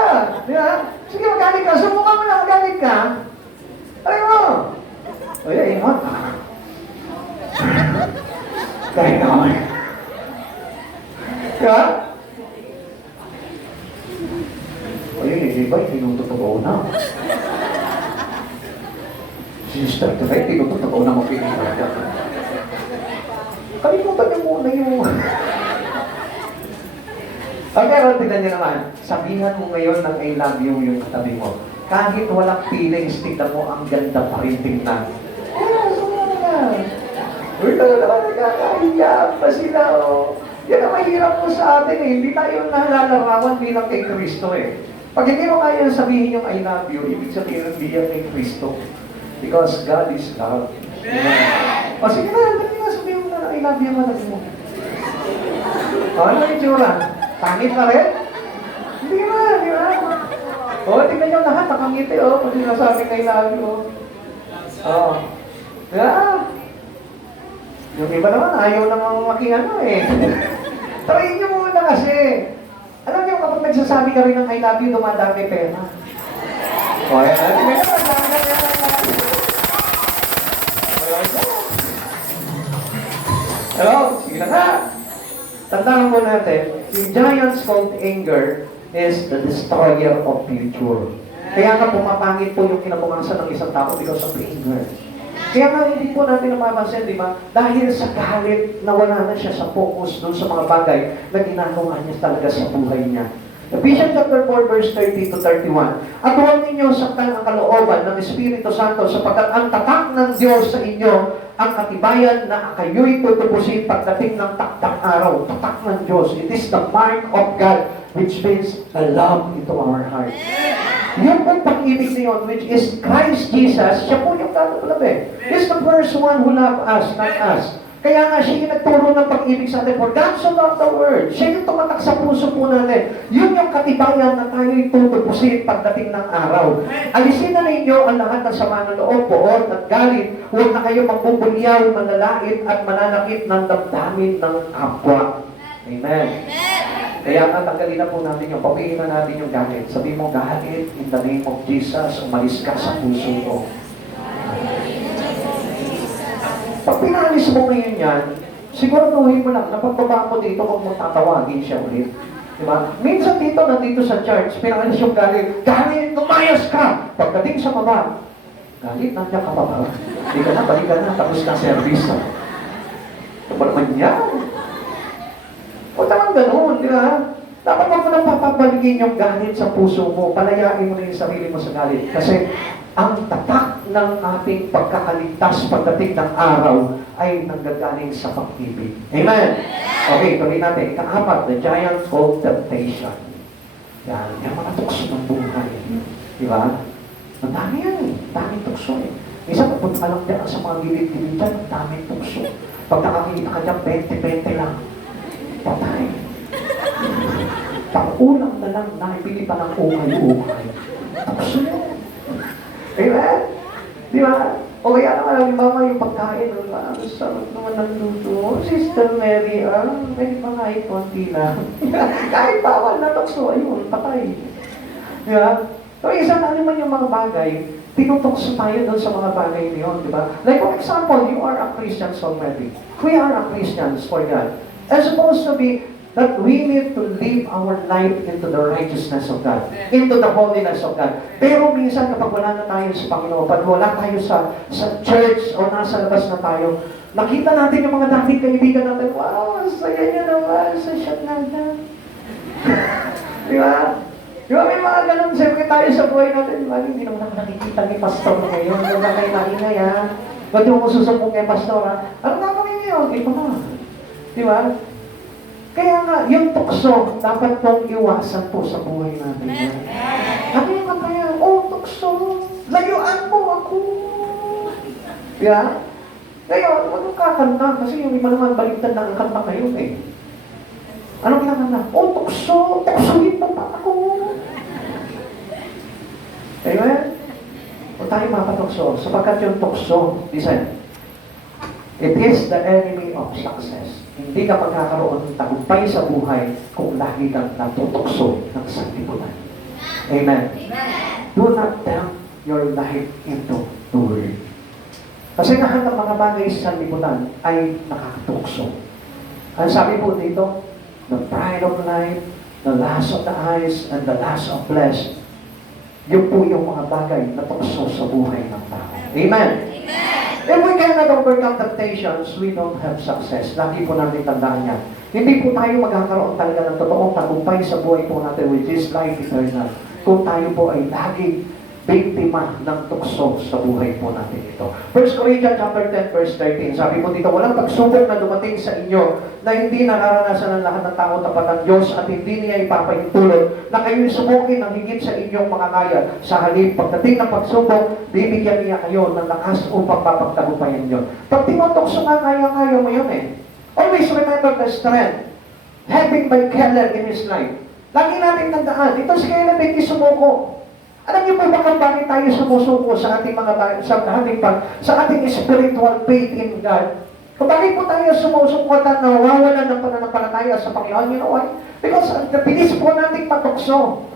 Di ba? Sige, magalit ka. Subukan mo na, magalit ka. Try mo. O yan, ingat. Kahit naman. Di ba? O yun, hindi ba? Tinutotoo na. Sister, ito kayo, tinutotoo na mapinigil. Kalimutan niyo muna yung... Okay, pero tignan niyo naman. Sabihan mo ngayon ng I love you yung katabi mo. Kahit walang feelings, tignan mo ang ganda pa rin tingnan. Uy, talaga nagkakahiya pa sila, oh. Yan ang mahirap po sa atin, eh. Hindi tayo nalalarawan bilang kay Kristo, eh. Pag hindi mo kaya sabihin yung I love you, ibig sabihin hindi yan kay Kristo. Because God is love. O sige na, dali na sabihin mo na I love you katabi mo. O, ano yung itsura? Pangit na rin? Hindi na, di ba? O, tingnan nyo lahat, nakangiti, o. Pag sinasabi kay love you, o. O. Yeah. Yung iba naman, ayaw namang makingano, eh. Try nyo muna kasi. Alam nyo, kapag nagsasabi ka rin ng I love you, dumadami pera. O, yan na. Tingnan nyo, dumadami pera. Hello? Sige na nga. Tandaan po natin, yung giant's called anger is the destroyer of future. Kaya nga pumapangit po yung kinabukasan ng isang tao because of anger. Kaya nga hindi po natin napapansin, di ba? Dahil sa galit, nawala na siya sa focus doon sa mga bagay na ginagawa niya talaga sa buhay niya. Ephesians chapter 4, verse 30 to 31. At huwag ninyo saktan ang kalooban ng Espiritu Santo sapagkat ang tatak ng Diyos sa inyo ang katibayan na kayo'y tutubusin pagdating ng takdak araw. Tatak ng Diyos. It is the mark of God which means the love into our heart. Yung pong pag-ibig na yun, which is Christ Jesus, siya po yung tatulab eh. He's the first one who loved us, not us. Kaya nga siya yung nagturo ng pag-ibig sa atin. For God so loved the world. Siya yung tumatak sa puso po natin. Yun yung katibayan na tayo'y tutubusin pagdating ng araw. Alisin na ninyo ang lahat ng sama ng loob, poot at galit. Huwag na kayo magbubunyaw, manlalait at mananakit ng damdamin ng kapwa. Amen. Kaya nga, tanggalin na po natin yung, papihin na natin yung galit. Sabi mo, galit, in the name of Jesus, umalis ka sa puso mo. Pag pinalis mo ngayon yan, siguraduhin mo lang, napagpaba mo dito kung mo tatawagin siya ulit. Diba? Minsan dito, nandito sa church, pinalis yung galit, lumayas ka! Pagdating sa baba, galit, nandiyan ka pa ba? Hindi ka na, balik ka na, tapos na service. Ito ba naman yan? O tamang ganoon, di ba? Dapat mo nang papabaligin yung galit sa puso mo, palayain mo na yung sarili mo sa galit. Kasi ang tatak ng ating pagkakaligtas pagdating ng araw ay nanggagaling sa pag-ibig. Amen? Okay, tuloy natin. Ika-apat, the giant called temptation. Yan, yung mga tukso ng buhay. Di ba? Ang dami yan eh. Daming tukso eh. Minsan, pupunta ka lang dyan sa mga gilid-gilid dyan, ang daming tukso. Pag nakakita ka dyan, 20-20 lang. Patay. Pag-ulang na lang, nakipili pa ng ukay-ukay. Tukso yun. Amen? Di ba? O kaya naman, halimbawa yung pagkain, ang sarap naman ng luto. Sister Mary, may mga konti lang. Kahit bawal na tukso, ayun, patay. Di ba? So, isa na naman yung mga bagay tinutokso tayo doon sa mga bagay niyon, di ba? Like for example, you are a Christians already. We are a Christians for God. It's supposed to be that we need to live our life into the righteousness of God, into the holiness of God. Pero minsan kapag wala na tayo sa Panginoon, pag wala tayo sa church o nasa labas na tayo, nakita natin yung mga dating kaibigan natin, wow, ang saya niya naman, sa shot na yan. Di ba? Di ba may mga ganun, siyempre tayo sa buhay natin, hindi naman ako nakikita ni Pastor ngayon, huwag na kayo maingay ha. Ba't yung susumpong kay Pastor ha? Ano gagawin niyo? Ito na. Di ba? Kaya nga, yung tukso, dapat pong iwasan po sa buhay natin. Ano yung kanta yan? Oh, tukso, layuan mo ako. Di ba? Ngayon, huwag mong kakanta, kasi yung iba naman baliktad na ang kanta ngayon eh. Anong kinakanta? Oh, tukso, tuksohin mo pa ako. Amen? Huwag tayo mapatukso, sapagkat yung tukso, listen, it is the enemy of success. Hindi ka magkakaroon ng tagumpay sa buhay kung lagi kang natutukso ng sanlibutan. Amen? Do not tempt your life into the world. Kasi lahat ng mga bagay sa sanlibutan ay nakakatukso. Ang sabi po dito, the pride of life, the lust of the eyes, and the lust of flesh. Yun po yung mga bagay na tukso sa buhay ng tao. Amen? If we cannot overcome temptations, we don't have success. Lagi po natin tandaan yan. Hindi po tayo magkakaroon talaga ng totoong tagumpay sa buhay po natin, which is life eternal. Kung tayo po ay lagi biktima ng tukso sa buhay po natin ito. 1 Corinthians chapter 10, verse 13. Sabi po dito, walang pagsubok na dumating sa inyo na hindi nararanasan ng lahat ng tao tapat ng Diyos at hindi niya ipapahintulot na kayo'y subukin ng higit sa inyong mga kaya. Sa halip, pagdating ng pagsubok, bibigyan niya kayo ng lakas upang mapagtagumpayan niyo. Pag tinutokso nga, kaya-kaya mo yun eh. Always remember the strength having by Keller in his life. Lagi natin tandaan, ito si Keller hindi sumuko. Alam niyo po bakit bakit tayo sumusuko sa ating mga sa ating spiritual faith in God? Kung bakit po tayo sumusuko at nawawalan ng pananampalataya sa Panginoon, you know why? Because ang bilis po nating matukso.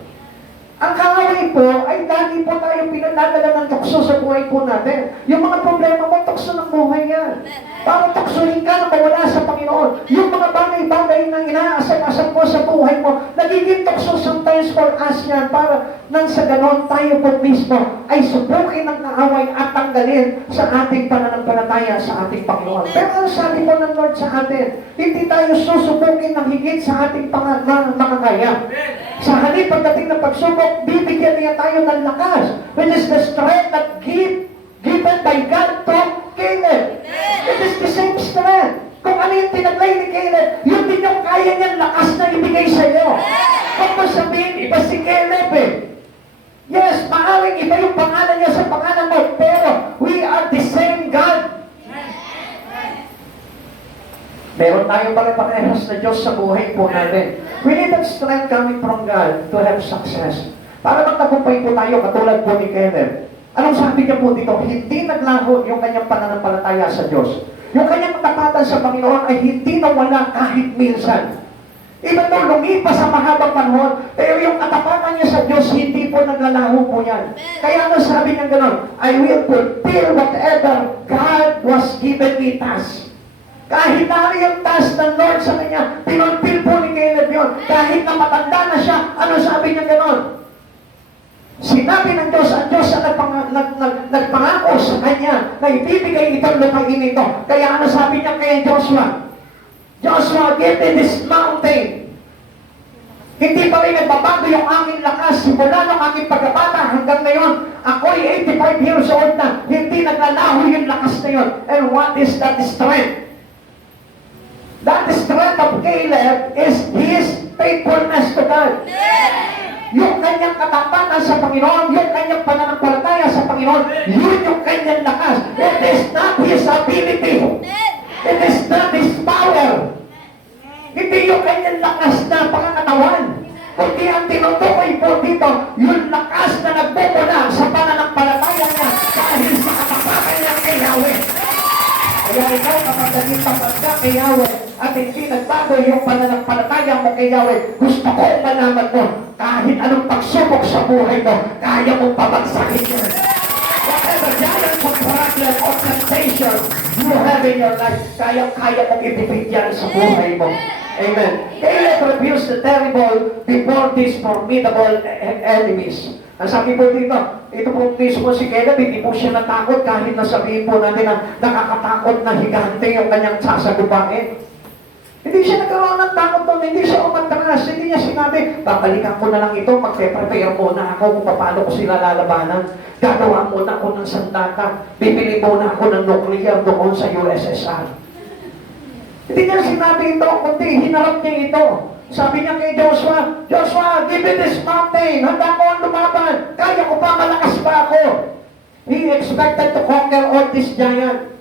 Ang kaaway po ay lagi po tayo pinadadala ng tukso sa buhay po natin. Yung mga problema mo, tukso ng buhay yan. Parang tuksohin ka na mawala sa Panginoon. Yung mga bagay-bagay na inaasal-asal mo sa buhay mo, nagiging tukso sometimes for us yan para nang sa ganon tayo po mismo ay subukin ng kaaway at tanggalin sa ating pananampalataya sa ating Panginoon. Pero ang sabi po ng Lord sa atin, hindi tayo susubukin ng higit sa ating mga kaya. Sa halip pagdating ng pagsubok, bibigyan niya tayo ng lakas, which is the strength that given by God to Caleb. It is the same strength. Kung ano yung tinaglay ni Caleb, yun din yung kaya niyang lakas na ibigay sa iyo. Kung masabihin, iba si Caleb eh. Yes, maaaring iba yung pangalan niya sa pangalan mo, pero we are the same God. Meron tayo pare-parehas na Diyos sa buhay po natin. We need that strength coming from God to have success. Para magtagumpay po tayo katulad po ni Caleb. Anong sabi niya po dito? Hindi naglaho yung kanyang pananampalataya sa Diyos. Yung kanyang katapatan sa Panginoon ay hindi nawala kahit minsan. Even though lumipas sa mahabang panahon, pero yung katapatan niya sa Diyos, hindi po naglalaho po yan. Kaya ano sabi niya gano'n? I will fulfill whatever God was given me task. Kahit na yung task ng Lord sa kanya, pinulfill po ni Caleb yun. Kahit na matanda na siya, ano sabi niya gano'n? Sinabi ng Diyos, ang Diyos na nagpangako sa kanya na ibibigay itong lupain ito. Kaya ano sabi niya kay Joshua? Joshua, give me this mountain. Hindi pa rin nagbabago yung aking lakas simula ng aking pagkabata hanggang ngayon. Ako'y 85 years old na. Hindi naglalaho yung lakas na yun. And what is that strength? That strength of Caleb is his faithfulness to God. Yung kanyang katapatan sa Panginoon, yung kanyang pananampalataya sa Panginoon, yun yung kanyang lakas. It is not his ability. It is not his power. Hindi yung kanyang lakas na pangangatawan. Kundi ang tinutukoy po dito, yung lakas na nagbubula sa pananampalataya niya dahil sa katapatan niya kay Yahweh. Kaya ikaw kapag naging kapagka kay Yahweh at hindi nagbago yung pananampalataya mo kay Yahweh, gusto ko malaman mo, kahit anong pagsubok sa buhay mo, kaya mong pabagsakin yan. sa problem o temptation you have in your life, kaya mong ibibigyan sa buhay mo. Amen. Caleb refused the terrible before these formidable enemies. Ang sabi po dito, ito po mismo si Caleb, hindi po siya natakot kahit nasabihin po natin na nakakatakot na higante yung kanyang sasagupain. Hindi siya nagkaroon ng takot doon, hindi siya umatras, hindi niya sinabi, babalikan ko na lang ito, magpe-prepare muna ako kung paano ko sila lalabanan. Gagawa muna ako ng sandata, bibili muna ako ng nuclear doon sa USSR. Hindi niya sinabi ito, kundi hinarap niya ito. Sabi niya kay Joshua, Joshua, give me this mountain, handa ko ang lumaban, kaya ko pa, malakas pa ako. He expected to conquer all this giant.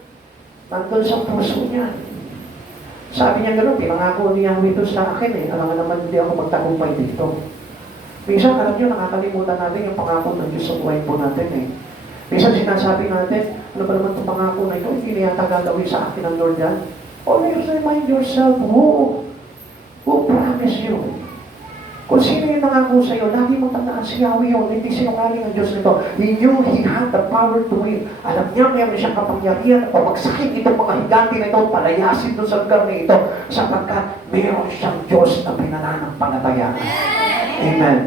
Nandun sa puso niya. Sabi niya gano'n, pinangako niya ito sa akin eh. Alam nga naman hindi ako magtagumpay dito. Minsan, alam niyo, nakakalimutan natin yung pangako ng Diyos sa buhay po natin eh. Minsan sinasabi natin, ano ba naman itong pangako na ito? Hindi yata gagawin sa akin ng Lord yan. Always remind yourself, who promised you? Kung sino yung nangako sa iyo, lagi mong tandaan si Yahweh yun, hindi sinungaling ang Diyos nito. He knew He had the power to win. Alam niya, mayroon siyang kapangyarihan na pamagsakit itong mga higanti na ito, palayasin doon sa lugar na ito, sapagkat mayroon siyang Diyos na pinananampalatayaan. Amen.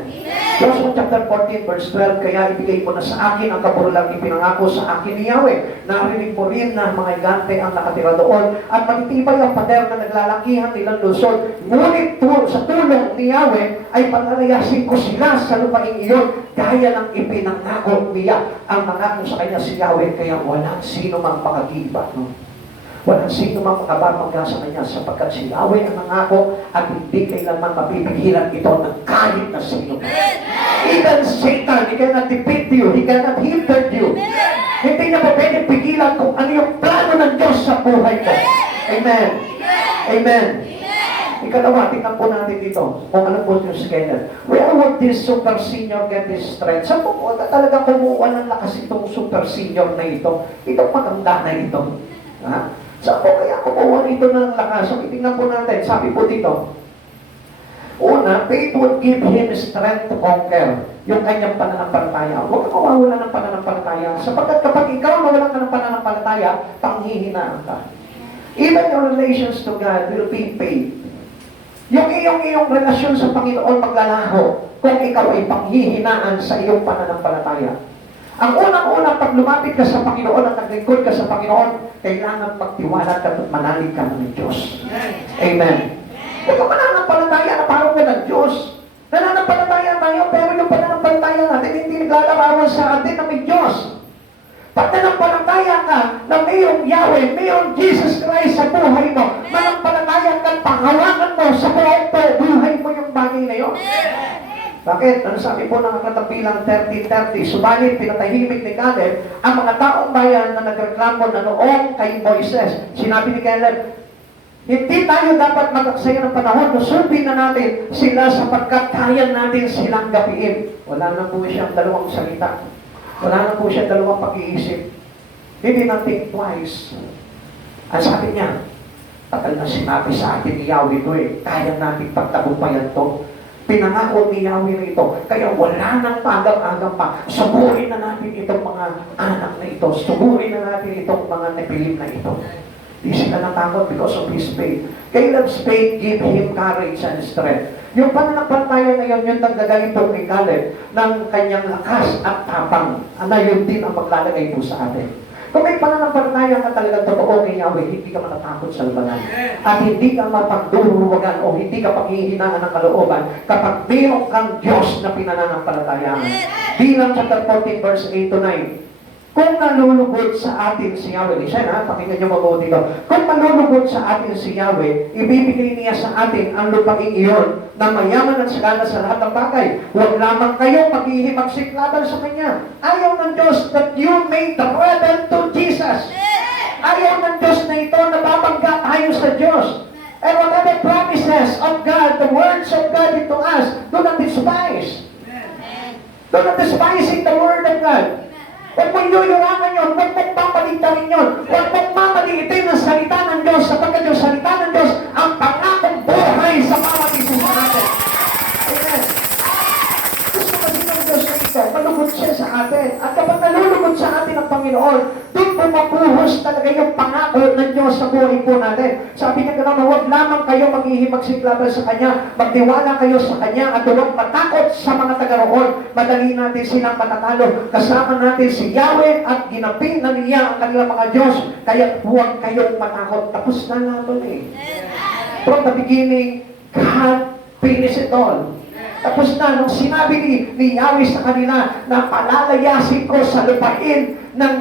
Joshua chapter 14 verse 12, kaya ibigay ko na sa akin ang kaburulang ipinangako sa akin ni Yahweh. Narinig mo rin na mga higante ang nakatira doon at matitibay ang pader na naglalakihan nilang Luzon. Ngunit sa tulong ni Yahweh ay palalayasin ko sila sa lupaing iyon gaya ng ipinangako niya. Ang mangako sa kanya si Yahweh, kaya walang sino mang makagiba. Walang sino mang makababangga sa kanya sapagkat si Yahweh ang nangako at hindi kailanman mapipigilan ito ng kahit na sino. Even Satan, he cannot defeat you, he cannot hinder you. Hindi niya pa pwede pigilan kung ano yung plano ng Diyos sa buhay mo. Amen. Amen. Ikalawa, tingnan po natin dito kung ano po yung scanner. Where would this super senior get this strength? Saan po talaga kumuha ng lakas itong super senior na ito? Itong matanda na ito. Ha? Saan po kaya kumuha ito ng lakas? So, tingnan po natin. Sabi po dito, una, faith would give him strength to conquer yung kanyang pananampalataya. Huwag ka mawawala ng pananampalataya. Sapagkat kapag ikaw mawalan ka ng pananampalataya, panghihinaan ka. Even your relations to God will be paid. Yung iyong relasyon sa Panginoon maglalaho kung ikaw ay panghihinaan sa iyong pananampalataya. Ang unang-unang pag lumapit ka sa Panginoon at naglingkod ka sa Panginoon, kailangan magtiwala ka at manalig ka ng Diyos. Amen. Huwag ka mananampalataya na parang ka ng Diyos. Nananampalataya tayo, pero yung pananampalataya natin hindi naglalarawan sa atin na may Diyos. Pag nanampalataya ka na mayroong Yahweh, mayroong Jesus Christ sa buhay mo, manampalataya ka, panghawakan mo sa buhay mo yung bagay na yun. Bakit? Ano sabi po ng katabilang 30-30? Subalit, pinatahimik ni Caleb ang mga taong bayan na nagreklamo na noong kay Moises. Sinabi ni Caleb, hindi tayo dapat magaksaya ng panahon, nusubin na natin sila sapagkat kaya natin silang gapiin. Wala na po siyang dalawang salita. Wala na po siyang dalawang pag-iisip. Hindi na think twice. Ang sabi niya, tagal na sinabi sa atin ni Yahweh ito kaya natin pagtagumpayan ito. Pinangako ni Yahweh na ito. Kaya wala nang pagam-agam pa. Suburin na natin itong mga anak na ito. Suburin na natin itong mga nepilim na ito. Di sila natakot because of his faith. Caleb's faith gave him courage and strength. Yung pananampalataya na yun, yung nagdagay po kay Caleb ng kanyang lakas at tapang. Na yun din ang maglalagay po sa atin. Kung may pananampalataya ka talaga totoo kay Yahweh, hindi ka matatakot sa labanan. At hindi ka mapagduruwagan o hindi ka panghihinaan ng kalooban kapag mayroon kang Diyos na pinananampalatayaan. Bilang chapter 14 verse 8 to 9. Kung nalulugod sa atin si Yahweh, pakinggan niyo mabuti ito. Kung nalulugod sa atin si Yahweh, ibibigay niya sa atin ang lupaing iyon na mayaman at sagana sa lahat ng bagay. Huwag lamang kayong maghihimagsik laban sa Kanya. Ayaw ng Diyos that you may threaten to Jesus. Ayaw ng Diyos na ito na babangga tayo sa Diyos. And whatever promises of God, the words of God into us, do not despise. Do not despising the word of God. Huwag mong yuyurangan yun, huwag mong mamaligtarin yun, huwag mong mamaliitin ang salita ng Diyos, sapagkat yung salita ng Diyos ang pangakong buhay sa bawat isa sa atin. Amen. Gusto kasi ng Diyos na ito, malugod siya sa atin. At kapag nalulugod sa atin ang Panginoon, mapuhos talaga yung pangako ng Diyos sa buhay po natin. Sabi niya gano'n, huwag lamang kayo maghihimagsiklaban sa Kanya, magtiwala kayo sa Kanya at huwag matakot sa mga taga-roon. Madali natin silang matatalo. Kasama natin si Yahweh at ginapin na niya ang kanilang mga Diyos. Kaya huwag kayong matakot. Tapos na naman eh. From the beginning, God finished it all. Tapos na, nung sinabi ni Yahweh sa kanila na palalayasin ko sa lupain ng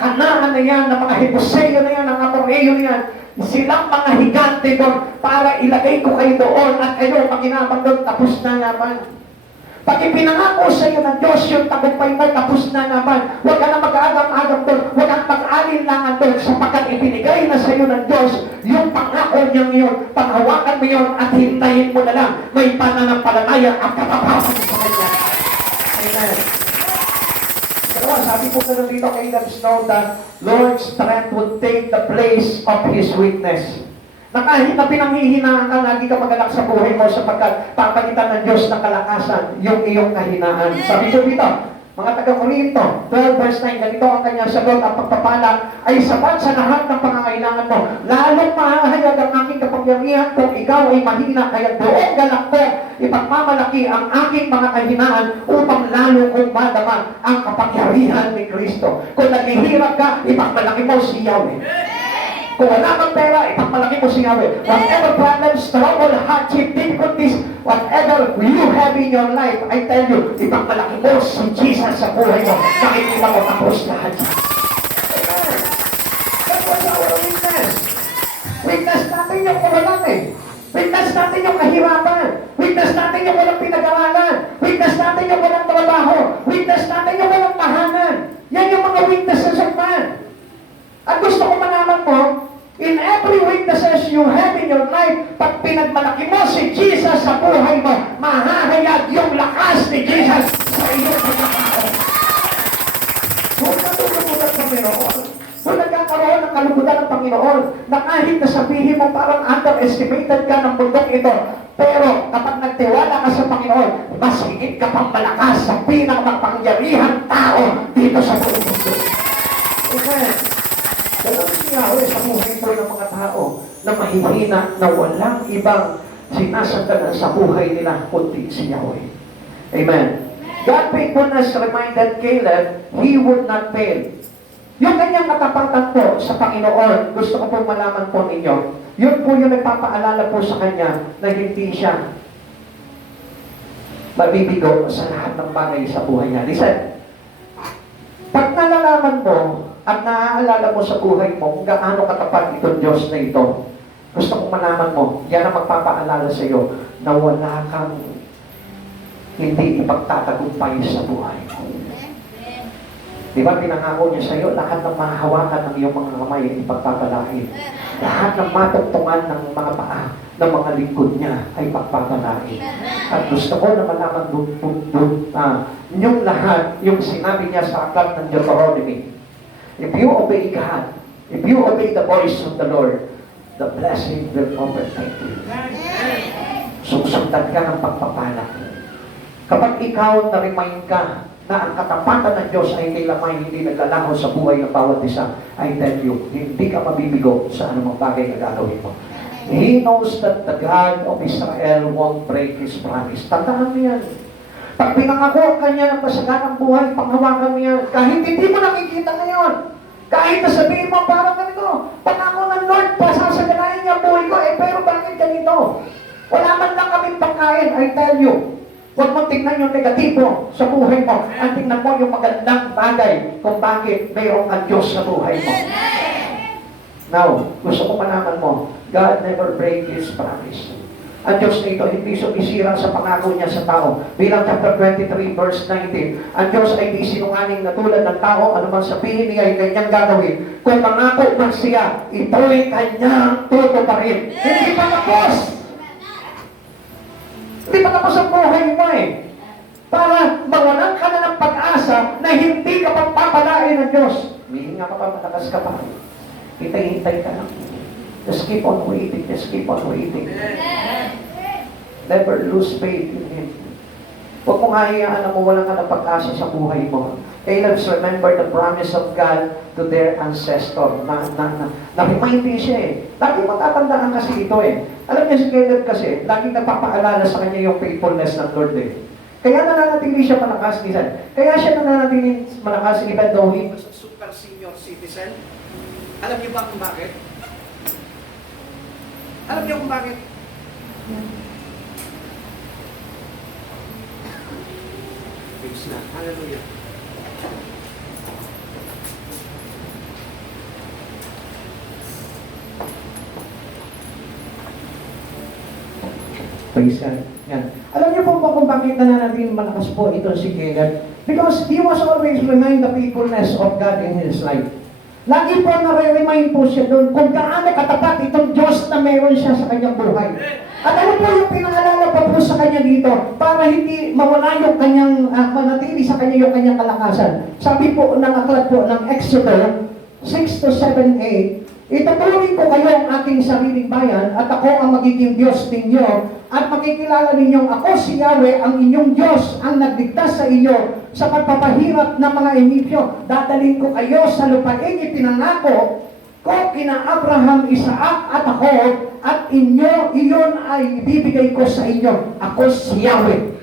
Kanaan na yan, ng mga Hebuseo na yan, ng Amoreo na yan, silang mga higante doon para ilagay ko kayo doon at kayo maginabang doon. Tapos na naman. Pag ipinangako sa iyo ng Diyos yung tagumpay mo, tapos na naman. Huwag ka na mag-agam-agam doon. Huwag kang mag-alinlangan doon sapagkat ibinigay na sa iyo ng Diyos yung pangako niyang yun. Panghawakan mo yun at hintayin mo na lang. May pananampalataya at katapasan sa Kanya. Amen. Dalawa, sabi po na dito kay Let us know that Lord's strength would take the place of His weakness. Na kahit na pinanghihinaan ka, lagi ka magalak sa buhay mo sapagkat papalitan ng Diyos ng kalakasan yung iyong kahinaan. Sabi ko dito, mga taga-Korinto, 12 verse 9, ganito ang kanyang sagot, ang pagpapala ay sapat sa lahat ng pangangailangan mo. Lalong mahahayag ang aking kapangyarihan kung ikaw ay mahina, kaya buong galak ko ipagmamalaki ang aking mga kahinaan upang lalo kong madama ang kapangyarihan ni Kristo. Kung naghihirap ka, ipagmalaki mo si Yahweh. Kung wala kang pera, ipagmalaki mo si Yahweh. Whatever problems, trouble, hardship, difficulties, whatever you have in your life, I tell you, ipagmalaki mo si Jesus sa buhay mo. Nakikita mo tapos lahat. Amen. That was our weakness. Weakness natin yung kawalan eh. Weakness natin yung kahirapan. Weakness natin yung walang pinag-aralan. Weakness natin yung walang trabaho. Weakness natin yung walang tahanan. Yan yung mga weaknesses of man. At gusto ko malaman mo, in every weaknesses you have in your life, pag pinagmalaki mo si Jesus sa buhay mo, mahahayag yung lakas ni Jesus sa iyong pagkakao. Huwag natulungan ng Panginoon. Kung nagkakaroon ng kalugudan ng Panginoon, na kahit nasabihin mo parang underestimated ka ng bundok ito, pero kapag nagtiwala ka sa Panginoon, mas higit ka pang malakas sa pinakamapangyarihan tao dito sa buong mundo. Okay. Ganun si Yahweh sa buhay po ng mga tao na mahihina na walang ibang sinasandalan sa buhay nila kundi si Yahweh. Amen. God faithfulness reminded Caleb he would not fail. Yung kanyang katapatan po sa Panginoon, gusto ko pong malaman po ninyo, yun po yung nagpapaalala po sa kanya na hindi siya mabibigo sa lahat ng bagay sa buhay niya. Listen, pag nalalaman mo at naaalala mo sa buhay mo kung gaano katapat itong Diyos na ito, gusto kong malaman mo, yan ang magpapaalala sa iyo na wala kang hindi ipagtatagumpay sa buhay mo. Di ba, pinangako niya sa iyo, lahat ng mahahawakan ng iyong mga kamay ay ipagpapalain. Lahat ng matugtungan ng mga paa ng mga lingkod niya ay pagpapalain. At gusto ko na malaman yung lahat, yung sinabi niya sa aklat ng Deuteronomy. If you obey God, if you obey the voice of the Lord, the blessing will overtake you. Susundan ka ng pagpapala. Kapag ikaw na-remind ka na ang katapatan ng Diyos ay kailangan hindi naglalaho sa buhay ng bawat isa, I tell you, hindi ka mabibigo sa anumang bagay na gagawin mo. He knows that the God of Israel won't break His promise. Tandaan mo yan. Pag pinangako ka niya ng kasaganang buhay, panghawakan mo yan. Kahit hindi mo nakikita ngayon. Kahit nasabihin mo parang ganito, pangako ng Lord, pasasaganahin niya ang buhay ko, pero bakit ganito? Wala man lang kaming pangkain, I tell you. Huwag mong tingnan yung negatibo sa buhay mo. Ang tingnan mo yung magandang bagay kung bakit mayroong ang Diyos sa buhay mo. Now, gusto ko malaman mo, God never break His promise. Ang Diyos na ito, hindi sumisira sa pangako niya sa tao. Bilang chapter 23, verse 19, ang Diyos ay di sinungaling na tulad ng tao, anumang sabihin niya ay kanyang gagawin. Kung mangako man siya, ito'y kanyang tutuparin. Hindi pa tapos. Hindi pa tapos ang buhay mo eh. Para mawalan ka na ng pag-asa na hindi ka pagpapalain ng Diyos. Mihinga ka pa, malakas ka pa. Hintay-hintay ka lang. Just keep on waiting. Just keep on waiting. Never lose faith in Him. Huwag mong hayaan na mawalan ka ng pag-asa sa buhay mo. Caleb's remember the promise of God to their ancestor. Na-remind din siya eh. Lagi matatandaan kasi ito eh. Alam niya si Caleb kasi, lagi napapaalala sa kanya yung faithfulness ng Lord eh. Kaya nananatili siya malakas minsan. Kaya siya nananatili malakas even though he was a super senior citizen. Alam niyo ba kung bakit? Alam niyo kung bakit? Praise God. Hallelujah. Praise God. Yan. Alam niyo po ba kung bakit nananatiling malakas po ito si Caleb? Because he was always remind the faithfulness of God in his life. Lagi po nare-remind po siya doon kung gaano katapat itong Diyos na meron siya sa kanyang buhay. At ano po yung pinaalala pa po sa kanya dito para hindi mawala yung kanyang, manatili sa kanya yung kanyang kalakasan. Sabi po ng aklat po ng Exodus 6 to 7, 8, itutuloy ko kayo ang aking sariling bayan at ako ang magiging Diyos ninyo at makikilala ninyong ako si Yahweh ang inyong Diyos ang nagligtas sa inyo sa pagpapahirap ng mga Ehipsyo. Dadalhin ko kayo sa lupain ipinangako ko kina Abraham, Isaac at ako at iyon ay ibibigay ko sa inyo. Ako si Yahweh.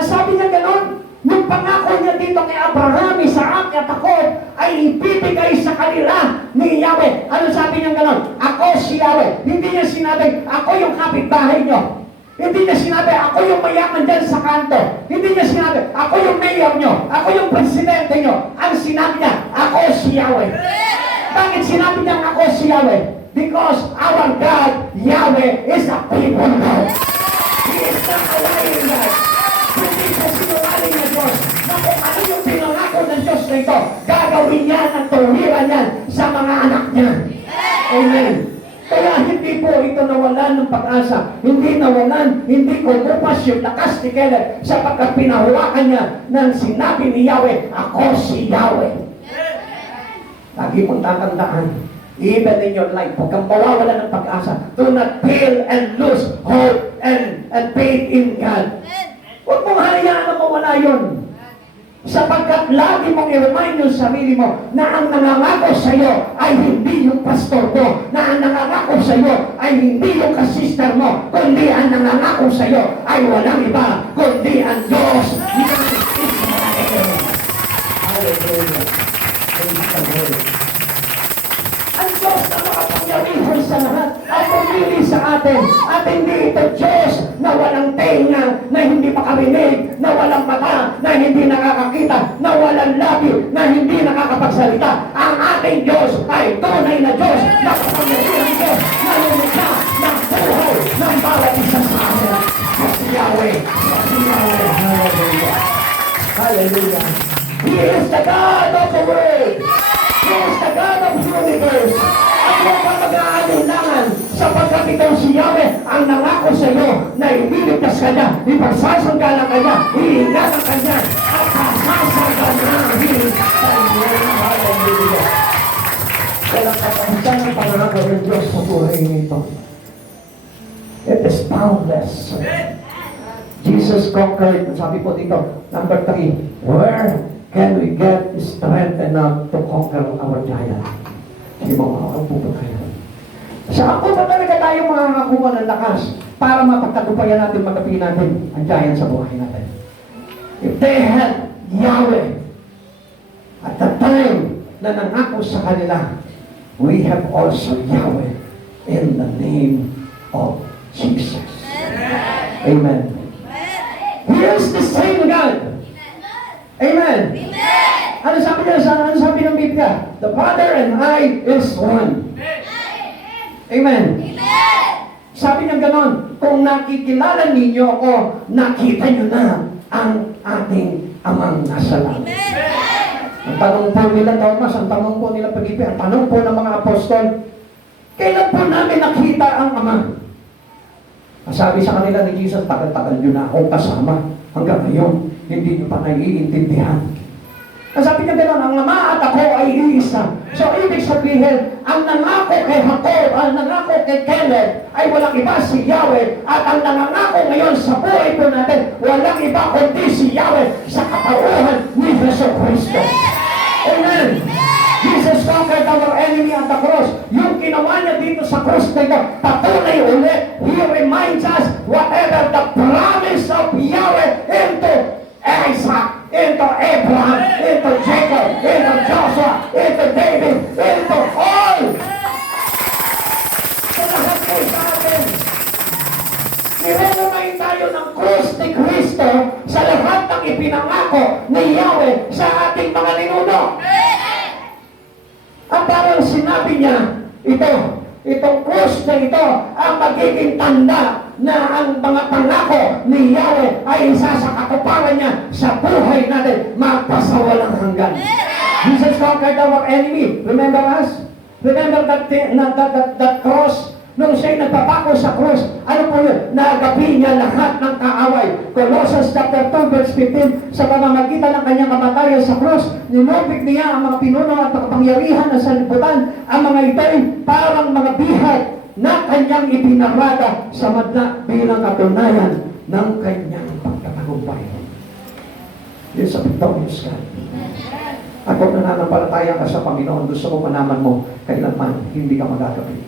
Sabi niya ganon. Nung pangako niya dito kay Abraham, Isaac at ako ay ibibigay sa kanila ni Yahweh. Ano sabi niya ganon? Ako si Yahweh. Hindi niya sinabi, ako yung kapitbahay niyo. Hindi niya sinabi, ako yung mayaman dyan sa kanto. Hindi niya sinabi, ako yung mayor niyo. Ako yung presidente niyo. Ang sinabi niya, ako si Yahweh. Bakit sinabi niya ako si Yahweh? Because our God, Yahweh, is a people God. He is not a lying God. Hindi siya sinungaling na Diyos. Na kung ano yung pinangako ng Diyos na ito, gagawin niya at tuwiran yan sa mga anak niya. Amen. Kaya hindi po ito nawalan ng pag-asa. Hindi nawalan, hindi kumupas yung lakas ni Caleb sapagkat pinahawakan niya ng sinabi ni Yahweh, ako si Yahweh. Lagi mong tatandaan, even in your life, huwag kang mawawala ng pag-asa. Do not fail and lose hope and faith in God. Huwag mong hayaan na mawala yun. Sapagkat lagi mong i-remind yung sarili mo na ang nangangako sa iyo ay hindi yung pastor mo, na ang nangangako sa iyo ay hindi yung kasister mo, kundi ang nangangako sa iyo ay walang iba, kundi ang Diyos ng Israel. Hallelujah. Ang Diyos na makapangyarihan sa lahat ay pumili sa atin. At hindi ito Diyos na walang tenga, na hindi makarinig, na walang mata, na hindi nakakakita, na walang labi, na hindi nakakapagsalita. Ang ating Diyos ay tunay na Diyos, na kapangyarihan Diyos, na lumikha ng buhay ng bawat isa sa atin. Kasi Yahweh, kasi Yahweh. Hallelujah. Hallelujah. He is the God of the world. He is the God of the universe. At huwag ka mag-aalinlangan sapagkat ikaw si Yahweh ang nangako sa iyo na ililigtas ka niya, ipagsasanggalang ka niya, iingatan ka niya, at kasasangalahin sa iyo. Hallelujah. Walang kapahisan ng pangako ng Diyos sa buhay nito. It is boundless. Jesus conquered, sabi po dito, number 3, where can we get strength enough to conquer our giant? Sige mo, makakaupo po tayo. Sa ako ba talaga tayo makakakuha ng lakas para mapagtagumpayan natin, magkapiin natin ang giant sa buhay natin? If they had Yahweh at the time na nangako sa kanila, we have also Yahweh in the name of Jesus. Amen. He is the same God. Amen. Ano sabi niya? Ano sabi ng Biblia? The Father and I is one. Amen. Sabi niya ganon, kung nakikilala ninyo ako, nakita niyo na ang ating amang nasa langit. Ang tanong po nila Thomas, ang tanong po nila Felipe, ang tanong po ng mga apostol, kailan po namin nakita ang Ama? Sabi sa kanila ni Jesus, tagal-tagal nyo na akong kasama. Hanggang ngayon, hindi nyo pa naiintindihan. Ang sabi niya gano'n, ang Ama at ako ay iisa. So, ibig sabihin, ang nangako kay Jacob, ang nangako kay Caleb, ay walang iba si Yahweh. At ang nangako ngayon sa buhay po natin, walang iba kundi si Yahweh sa katauhan ni Jesu Cristo. Amen! Jesus conquered our enemy at the cross. Yung ginawa niya dito sa cross na ito, patunay ulit. He reminds us whatever the promise of Yahweh into Isaac, into Abraham, into Jacob, into Joshua, into David, into all. Sa lahat po sa atin. Nire-remind tayo ng krus ni Kristo sa lahat ng ipinangako ni Yahweh sa ating mga ninuno. At parang sinabi niya, itong krus na ito ang magiging tanda na ang mga pangako ni Yahweh ay isa sa katuparan niya sa buhay natin magpasawalang hanggan. Jesus conquered our enemy. Remember us? Remember that cross? Nung siya'y nagpapako sa cross, ano po yun? Naagapi niya lahat ng kaaway. Colossians chapter 2 verse 15, sa pamamagitan ng kanyang kamatayan sa cross, ninubig niya ang mga pinuno at kapangyarihan na sanlibutan, ang mga ito'y parang mga bihag na kanyang ipinarada sa madla bilang katunayan ng kanyang pagkatagumpay. Yun sa victorious God. At kung nananampalataya ka sa Panginoon, gusto ko manaman mo, kailanman hindi ka magagabi.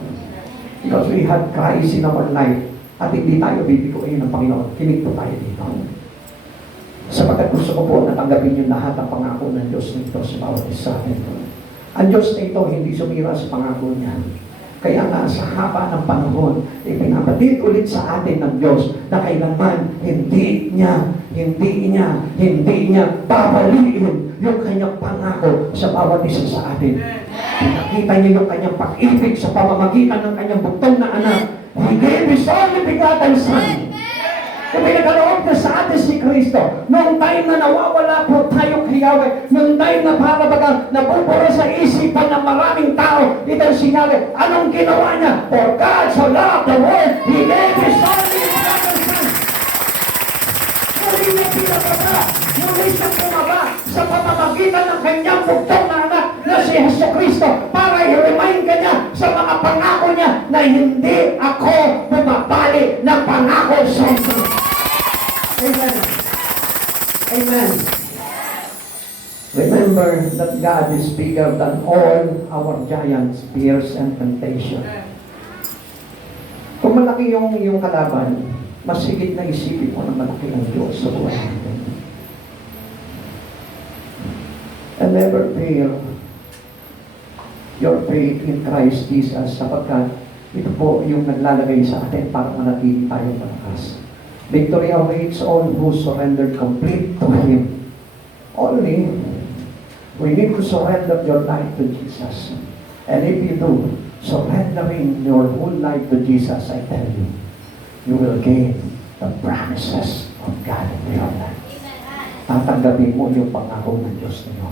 Because we had Christ in our life at hindi tayo bibiguin ng Panginoon. Kinig po tayo dito. Sapagkat gusto ko po na tanggapin yung lahat ng pangako ng Diyos nito sa bawat isa atin. Ang Diyos nito hindi sumira sa pangako niya. Kaya nga sa haba ng panahon, ipinabatid ulit sa atin ng Diyos na kailanman hindi niya babaliin yung kanyang pangako sa bawat isa sa atin. Pinakita niya yung kanyang pag-ibig sa pamamagitan ng kanyang bugtong na anak. He gave His only begotten Son. Kung pinagkaloob na sa atin si Kristo, noong time na nawawala po tayo kay Yahweh, noong time na para bagang nabubura sa isipan ng maraming tao, itong sinabi, anong ginawa niya? For God so loved the world, He gave His only begotten Son. Muli niya pinababa, muli siyang bumaba sa pamamagitan ng kanyang bugtong na anak na si Jesu Cristo para i-remind ka niya sa mga pangako niya na hindi ako bumabali ng pangako sa iyo. Amen. Amen. Remember that God is bigger than all our giants, fears, and temptation. Kung malaki yung kalaban, mas higit na isipin mo na malaki ang Diyos sa buhay natin. And never fail your faith in Christ Jesus sapagkat ito po yung naglalagay sa atin para manatili tayong malakas. Victory awaits all who surrendered complete to Him. Only, we need to surrender your life to Jesus. And if you do, surrendering your whole life to Jesus, I tell you, you will gain the promises of God in your life. Tatanggapin mo yung pangako ng Diyos ninyo.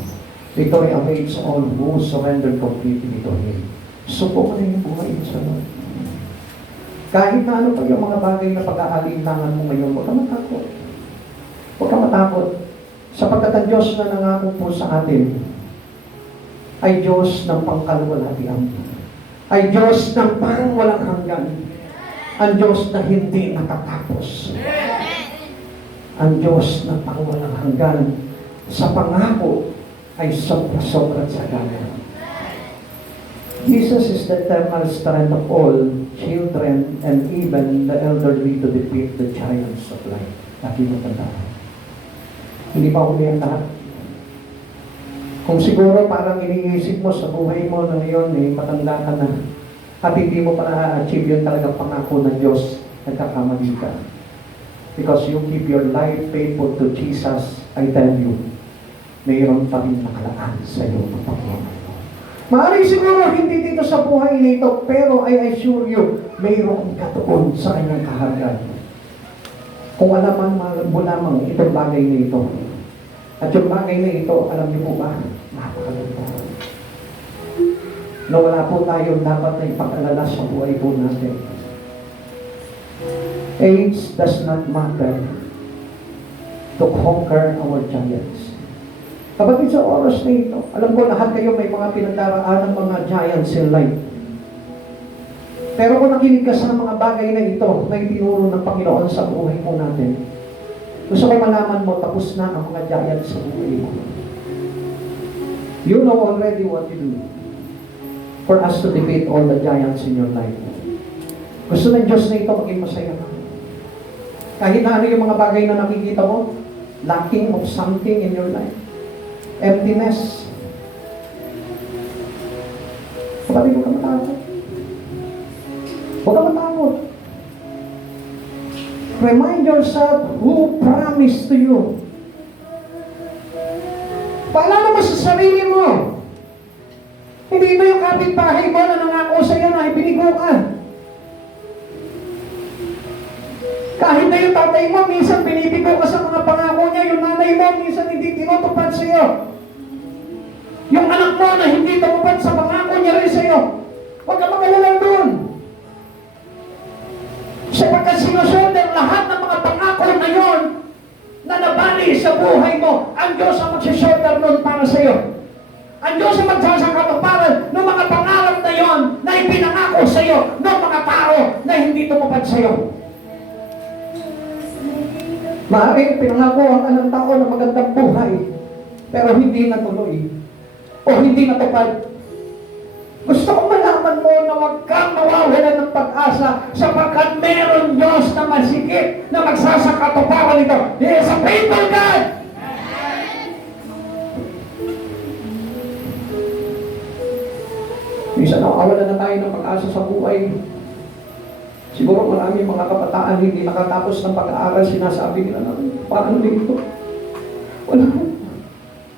Victory awaits all who surrendered completely to Him. Suko mo na yung buhay mo sa Lord. Kahit na ano pa yung mga bagay na pag-aalinlangan mo ngayon, huwag ka matakot. Huwag ka matakot. Sapagkat ang Diyos na nangako po sa atin ay Diyos ng pangkalwalhatian. Ay Diyos ng parang walang hanggan. Ang Diyos na hindi nakatapos. Ang Diyos na parang walang hanggan. Sa pangako ay sobra-sobra sa gana. Jesus is the eternal strength of all children and even the elderly to defeat the giants of life. Lagi mo tandaan. Hindi pa huli ang lahat. Kung siguro parang iniisip mo sa buhay mo na ngayon, matanda ka na, at hindi mo pa na-achieve yung talagang pangako ng Diyos, nagkakamali ka. Because you keep your life faithful to Jesus, I tell you, mayroon pa rin nakalaan sa iyo ng Panginoon. Maaari siguro hindi dito sa buhay nito, pero I assure you, mayroong katuon sa kanyang kaharian. Kung alaman mo lamang itong bagay na ito. At yung bagay na ito, alam niyo po ba, napakaganda. Na wala po tayong dapat na ipag-alala sa buhay po natin. Age does not matter to conquer our giants. Kapatid, sa oras na ito, alam ko lahat kayo may mga pinagdaraan ng mga giants in life. Pero kung nakinig ka sa mga bagay na ito, na itinuro ng Panginoon sa buhay mo natin, gusto ko malaman mo, tapos na ang mga giants sa buhay mo. You know already what you do for us to defeat all the giants in your life. Gusto ng Diyos na ito maging masaya ka. Kahit na ano yung mga bagay na nakikita mo, lacking of something in your life. Emptiness. Kapatid, huwag ka matakot. Huwag ka matakot. Remind yourself who promised to you. Paalala mo sa sarili mo. Hindi ito yung kapitbahay mo na nangako sa iyo na ibinigo ka. Kahit na yung tatay mo, minsan binibigo ka sa mga pangako niya, yung nanay mo, minsan hindi tinutupad sa iyo. Yung anak mo na hindi tumupad sa pangako niya rin sa iyo. Huwag ka mag-alala doon. Sapagkat sinusundan lahat ng mga pangako na yon na nabali sa buhay mo, ang Diyos ang magsishoulder nun para sa iyo. Ang Diyos ang magsasakatuparan ng mga pangarap na yon na ipinangako sa iyo ng mga tao na hindi tumupad sa iyo. Maaaring pinangako ang anong tao ng magandang buhay, pero hindi natuloy o hindi natupad. Gusto ko malaman mo na huwag kang mawawalan ng pag-asa sapagkat meron Diyos na masikip na magsasakatuparan ito. He is a faithful God! Minsan nakawalan na tayo ng pag-asa sa buhay. Siguro marami mga kabataan hindi nakatapos ng pag-aaral, sinasabi nila na, paano dito? Wala.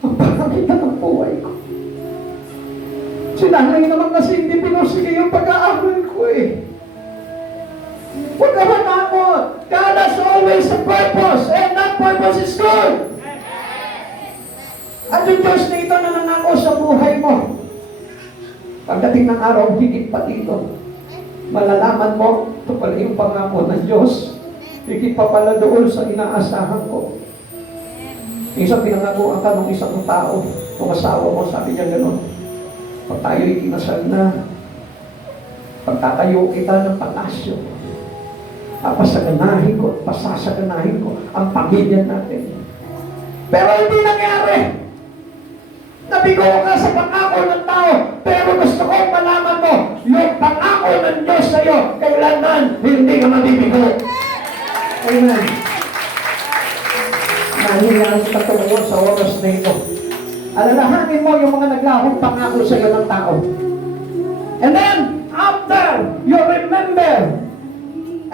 Ang pangakita ng buhay ko. Si nanay naman kasi hindi pinursige yung pag-aaral ko eh. Huwag ka matakot. God has always a purpose and that purpose is good. At yung Diyos na ito na nangako sa buhay mo. Pagdating ng araw, higit pa dito. Malalaman mo, ito pala yung pangako ng Diyos. Higit pa pala doon sa inaasahan ko. Isang pinangakuan ka ng isang tao, ng asawa mo, sabi niya gano'n. Pag tayo'y kinasal na, pagtatayo kita ng palasyo, pasasaganahin ko ang pamilya natin. Pero hindi nangyari. Nabigo ka sa pangako ng tao, pero gusto kong malaman mo, yung pangako ng Diyos sa iyo, kailanman hindi ka mabibigo. Amen. Nangyayang patuloy sa oras na ito. Alalahanin mo yung mga naglahong pangako sa iyo ng tao. And then, after you remember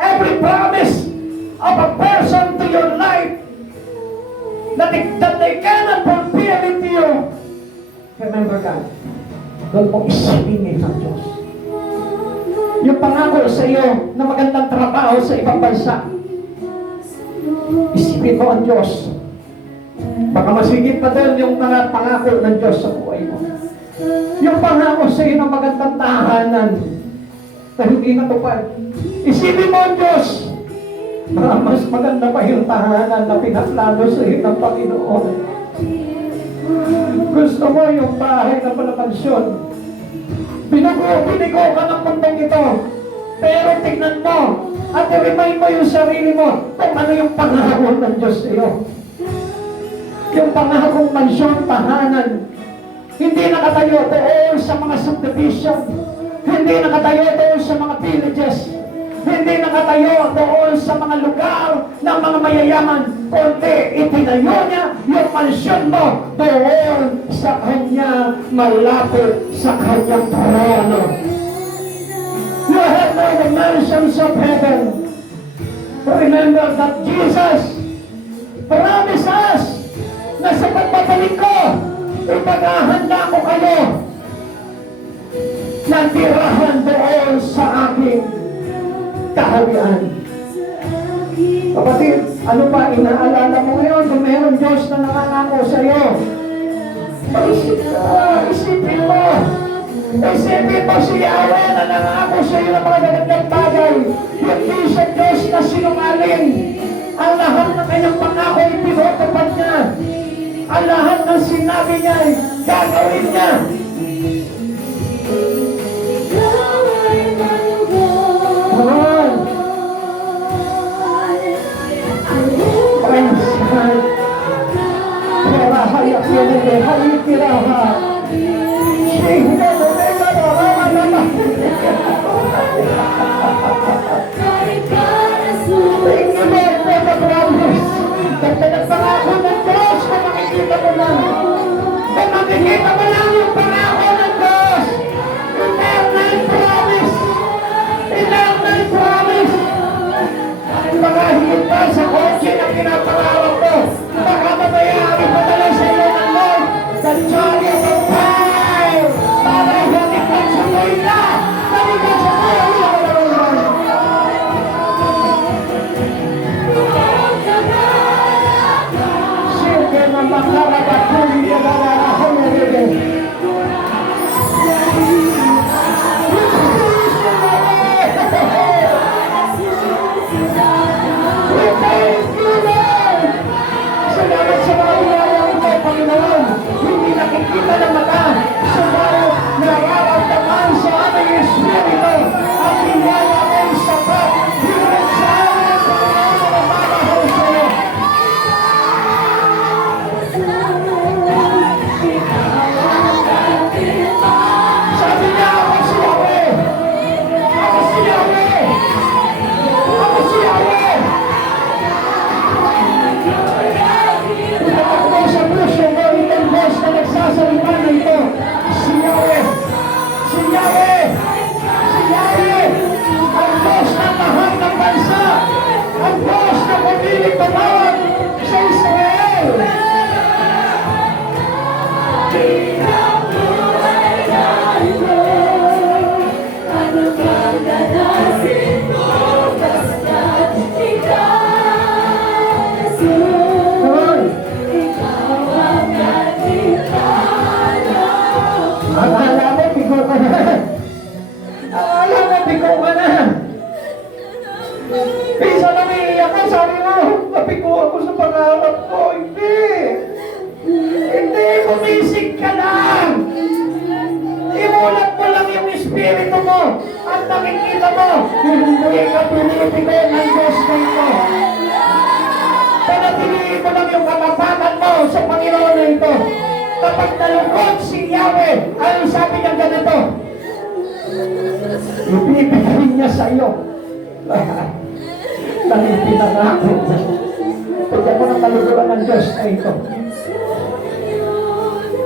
every promise of a person to your life that they cannot fulfill it to you, remember God. Doon mo isipin ng Diyos. Yung pangako sa iyo na magandang trabaho sa ibang bansa, isipin mo ang Diyos. Baka masigit pa doon yung mga pangako ng Diyos sa buhay mo. Yung pangako sa iyo na magandang tahanan na hindi natupad, isipin mo ang Diyos. Mas maganda pa yung tahanan na pinaplano sa iyo ng Panginoon. Gusto mo yung bahay na palapansyon. Binigo ka ng mundong ito. Pero tignan mo at i-remind mo yung sarili mo kung ano yung pangako ng Diyos sa iyo. Yung pangakong mansyon, tahanan, hindi nakatayo doon sa mga subdivision, hindi nakatayo doon sa mga villages, hindi nakatayo doon sa mga lugar ng mga mayayaman, kundi itinayo niya yung mansyon mo doon sa kanya, malapit sa kanyang trono. You have now the mansions of heaven. Remember that Jesus promised us na sa pagbabalik ko, ipaghahanda ko kayo ng tirahan doon sa aking kaharian. Kapatid, ano pa inaalala mo ngayon kung meron Diyos na nangangako sa iyo? Isipin mo. Isipin mo si Yahweh na nangangako sa iyo ng mga magandang bagay. Hindi sa Diyos na sinungaling. Ang lahat ng kanyang pangako ipinutupad niya. ang lahat ng sinabi niya ay gagawin niya. Praise God. Pera hayak yun, halikiraha. Sehingga mereka lama-lama. Thank you, Lord, for the promise. Kasi nagpangako ng Diyos kung makikita mo lang. Kung makikita mo lang yung pangako ng Diyos. Eternal promise. Eternal promise. Baka higit pa sa kotse na pinapangawag mo. Baka mamayari pa dala sa iyo ng Lord. The joy of the time. Para halikan sa buhay. Halikan sa buhay. Sige na makakapatuloy na nalalahan na rin. Salamat sa mga ilalang ito, Panginoon. Hindi nakikita ng mata. Subalit nararamdaman sa aming espiritu. Ang biyaya ay sapat. Hirap sa amin sa mga mamahal sa iyo. Sabi niya, ako si Yahweh. Ako si Yahweh. Ako si Yahweh. Itakbo sa puso mo itong Diyos na nagsasalita na ito. Si Yahweh. Si Yahweh. Si Yahweh. Ang Diyos na mahal ng bansa. Ang Diyos na pumili tumawag sa Israel. Akala mo, bigo ka na. Akala mo, bigo ka na. Pisa na iiyak ka, sabi mo, mabigo ako sa pangarap ko. Hindi. Hindi, bumisig ka lang. Imulat mo lang yung espiritu mo. At nakikita mo, hindi ka pinipigay ng Diyos na ito. Panatiliin mo lang yung kapapatan mo sa Panginoon na ito. Kapag nalungkot si Yahweh, ano sabi niya ganito? Ibibigay niya sa iyo. Dahil pinangako niya. Kaya mo nang naluguran ng Diyos na ito.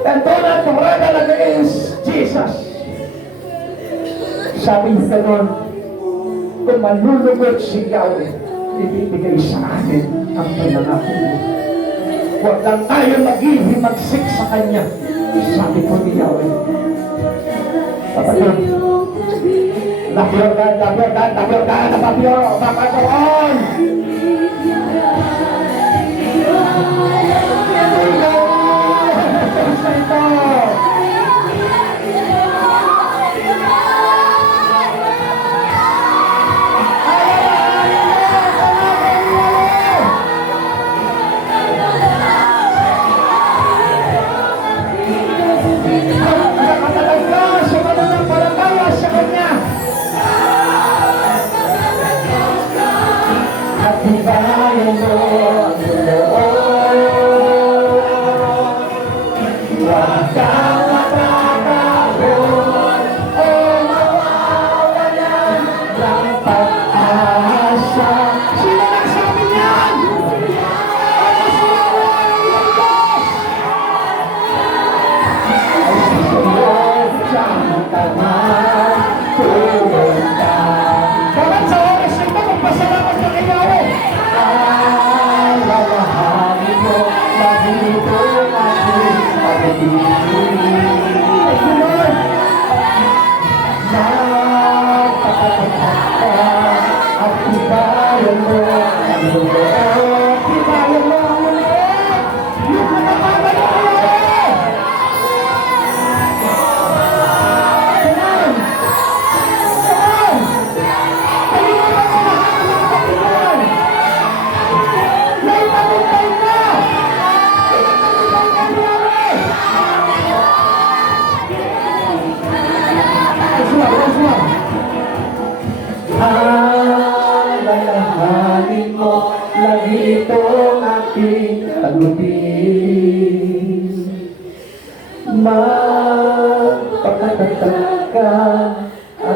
And do not rebel against Jesus. Sabi niya gano'n, kung malulugod si Yahweh, ibibigay sa akin ang pinangako niya. Huwag lang tayo maghihimagsik sa Kanya. Sabi ko ni Yahweh. Kapatid, love your God, love your God, love your God, love your Panginoon.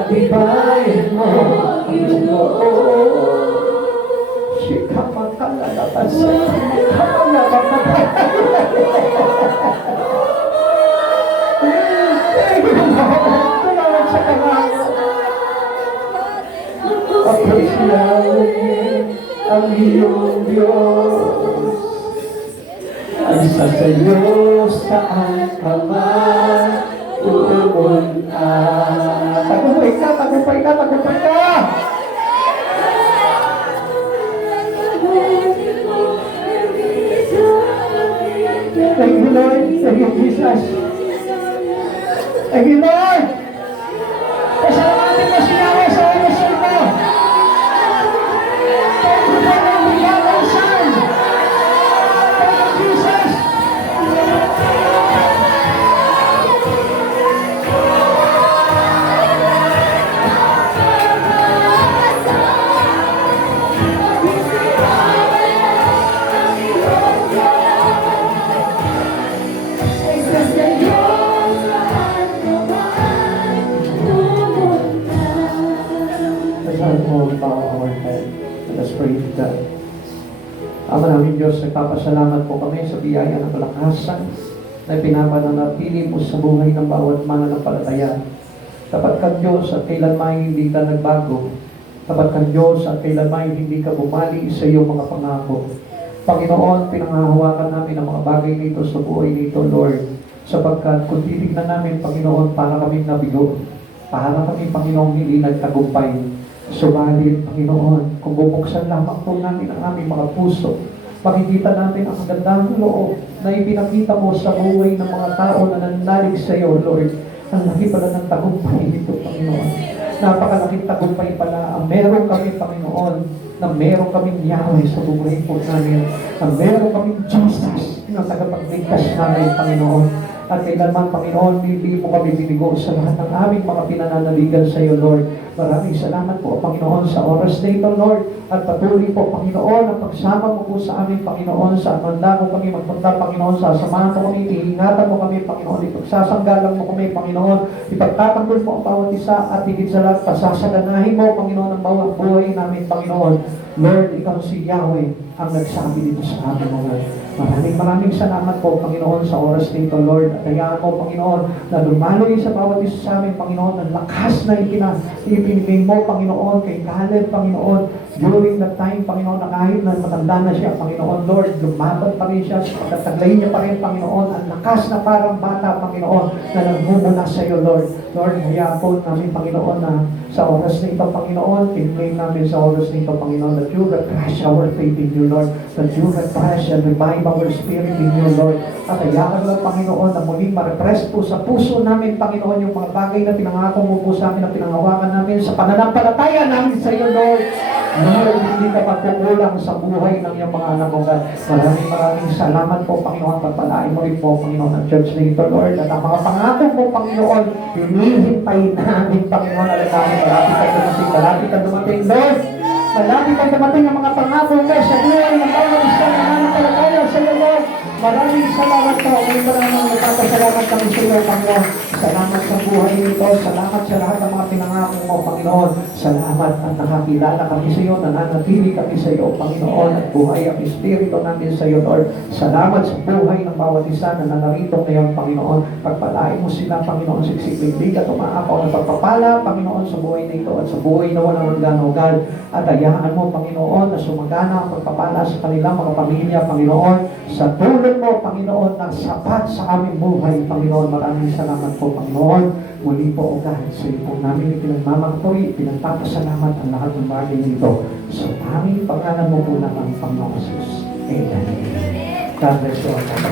Pagtibayin mo ang iyong loob. Shikamakalabasan. Salamat sa kanila. Pagkasiyahin ang iyong Diyos. Ang sa iyo saan ka man pumunta. Tagumpay ka, tagumpay ka, tagumpay ka! Thank you, Lord. Thank you, Jesus. Thank you, Lord. Pasalamatan mo si Yahweh sa oras ito. Thank you for the beyond Son. Thank you, Jesus. Let us pray to God. Ama namin Diyos, nagpapasalamat po kami sa biyaya ng kalakasan na pinapananatili mo sa buhay ng bawat mananampalataya. Tapat ka Diyos at kailanman hindi ka nagbago. Tapat ka Diyos at kailanman hindi ka bumali sa iyong mga pangako. Panginoon, pinanghahawakan namin ang mga bagay nito sa buhay nito, Lord. Sapagkat kung titignan namin, Panginoon, para kami nabigo. Para kami, Panginoon, hindi nagtagumpay. Subalit, Panginoon, kung bubuksan lamang po namin ang aming mga puso, makikita natin ang magandang loob na ipinakita mo sa buhay ng mga tao na nananalig sa iyo, Lord. Ang laki pala ng tagumpay nito, Panginoon. Napakalaking tagumpay pala ang meron kami, Panginoon, na meron kaming Yahweh sa buhay po namin, na meron kaming Jesus na tagapagligtas namin, Panginoon. At kailanman, Panginoon, hindi mo kami binigo sa lahat ng aming mga pinananaligan sa iyo, Lord. Maraming salamat po, Panginoon, sa oras na ito, Lord. At patuloy po, Panginoon, ang pagsama mo po sa amin, Panginoon, sa manda mo kami magpunta, Panginoon, sasamahan mo kami, iingatan mo kami, Panginoon, ipagsasanggalang mo kami, Panginoon, ipagtatanggol mo ang bawat isa, at higit sa lahat, pasasaganahin mo, Panginoon, ang bawat buhay namin, Panginoon. Lord, ikaw si Yahweh ang nagsabi dito sa amin, Lord. Maraming salamat po, Panginoon, sa oras nito, Lord. At hayaan mo, Panginoon, na lumaloy sa bawat isa sa amin, Panginoon, ang lakas na ipinigay mo, Panginoon, kay Caleb, Panginoon, during that time, Panginoon, na kahit na matanda na siya, Panginoon, Lord, lumaban pa rin siya, pagkataglayin niya pa rin, Panginoon, ang lakas na parang bata, Panginoon, na nagmumula sa iyo, Lord. Lord, hayaan po namin, Panginoon, na sa oras na ito, Panginoon, pinigay namin sa oras na ito, Panginoon, that you refresh our faith in you, Lord, that you refresh and revive our spirit in you, Lord. At hayaan lang, Panginoon, na muling ma-refresh po sa puso namin, Panginoon, yung mga bagay na pinangako mo po sa amin, na pinangawakan namin sa pananampalataya namin sa iyo, Lord. Lord, hindi ka pagkukulang sa buhay ng iyong mga anak mo, God. Maraming salamat po, Panginoon. Pagpalain mo rin po, Panginoon, ang church na ito, Lord. At ang mga pangako po, Panginoon, hinihintay namin, Panginoon, alam namin, malapit ang dumating, Lord. Malapit ang dumating ang mga pangako mo sa buhay ng bawat isa na nananampalataya sa iyo, Lord. Maraming salamat po. Maraming nagpapasalamat kami sa iyo, Panginoon. Salamat sa buhay nito. Salamat sa lahat ng mga pinangako mo, Panginoon. Salamat at nakakilala kami sa iyo. Nananatili kami sa iyo, Panginoon. At buhay ang Espiritu namin sa iyo, Lord. Salamat sa buhay ng bawat isa na nanarito ngayon, Panginoon. Pagpalain mo sila, Panginoon, siksik-liglig at umaapaw ng pagpapala, Panginoon, sa buhay nito at sa buhay na walang hanggan, O God. At hayaan mo, Panginoon, na sumagana ang pagpapala sa kanilang mga pamilya, Panginoon. Sa tulong mo, Panginoon, na sapat sa aming buhay, Panginoon. Maraming salamat po, Panginoon. Muli po, O God, sa iyo po namin pinagmamagpuri, pinagpapasalamat ang lahat ng bagay nito. Sa aming pangalan mo po naman, Panginoon Jesus. Amen. God bless you all.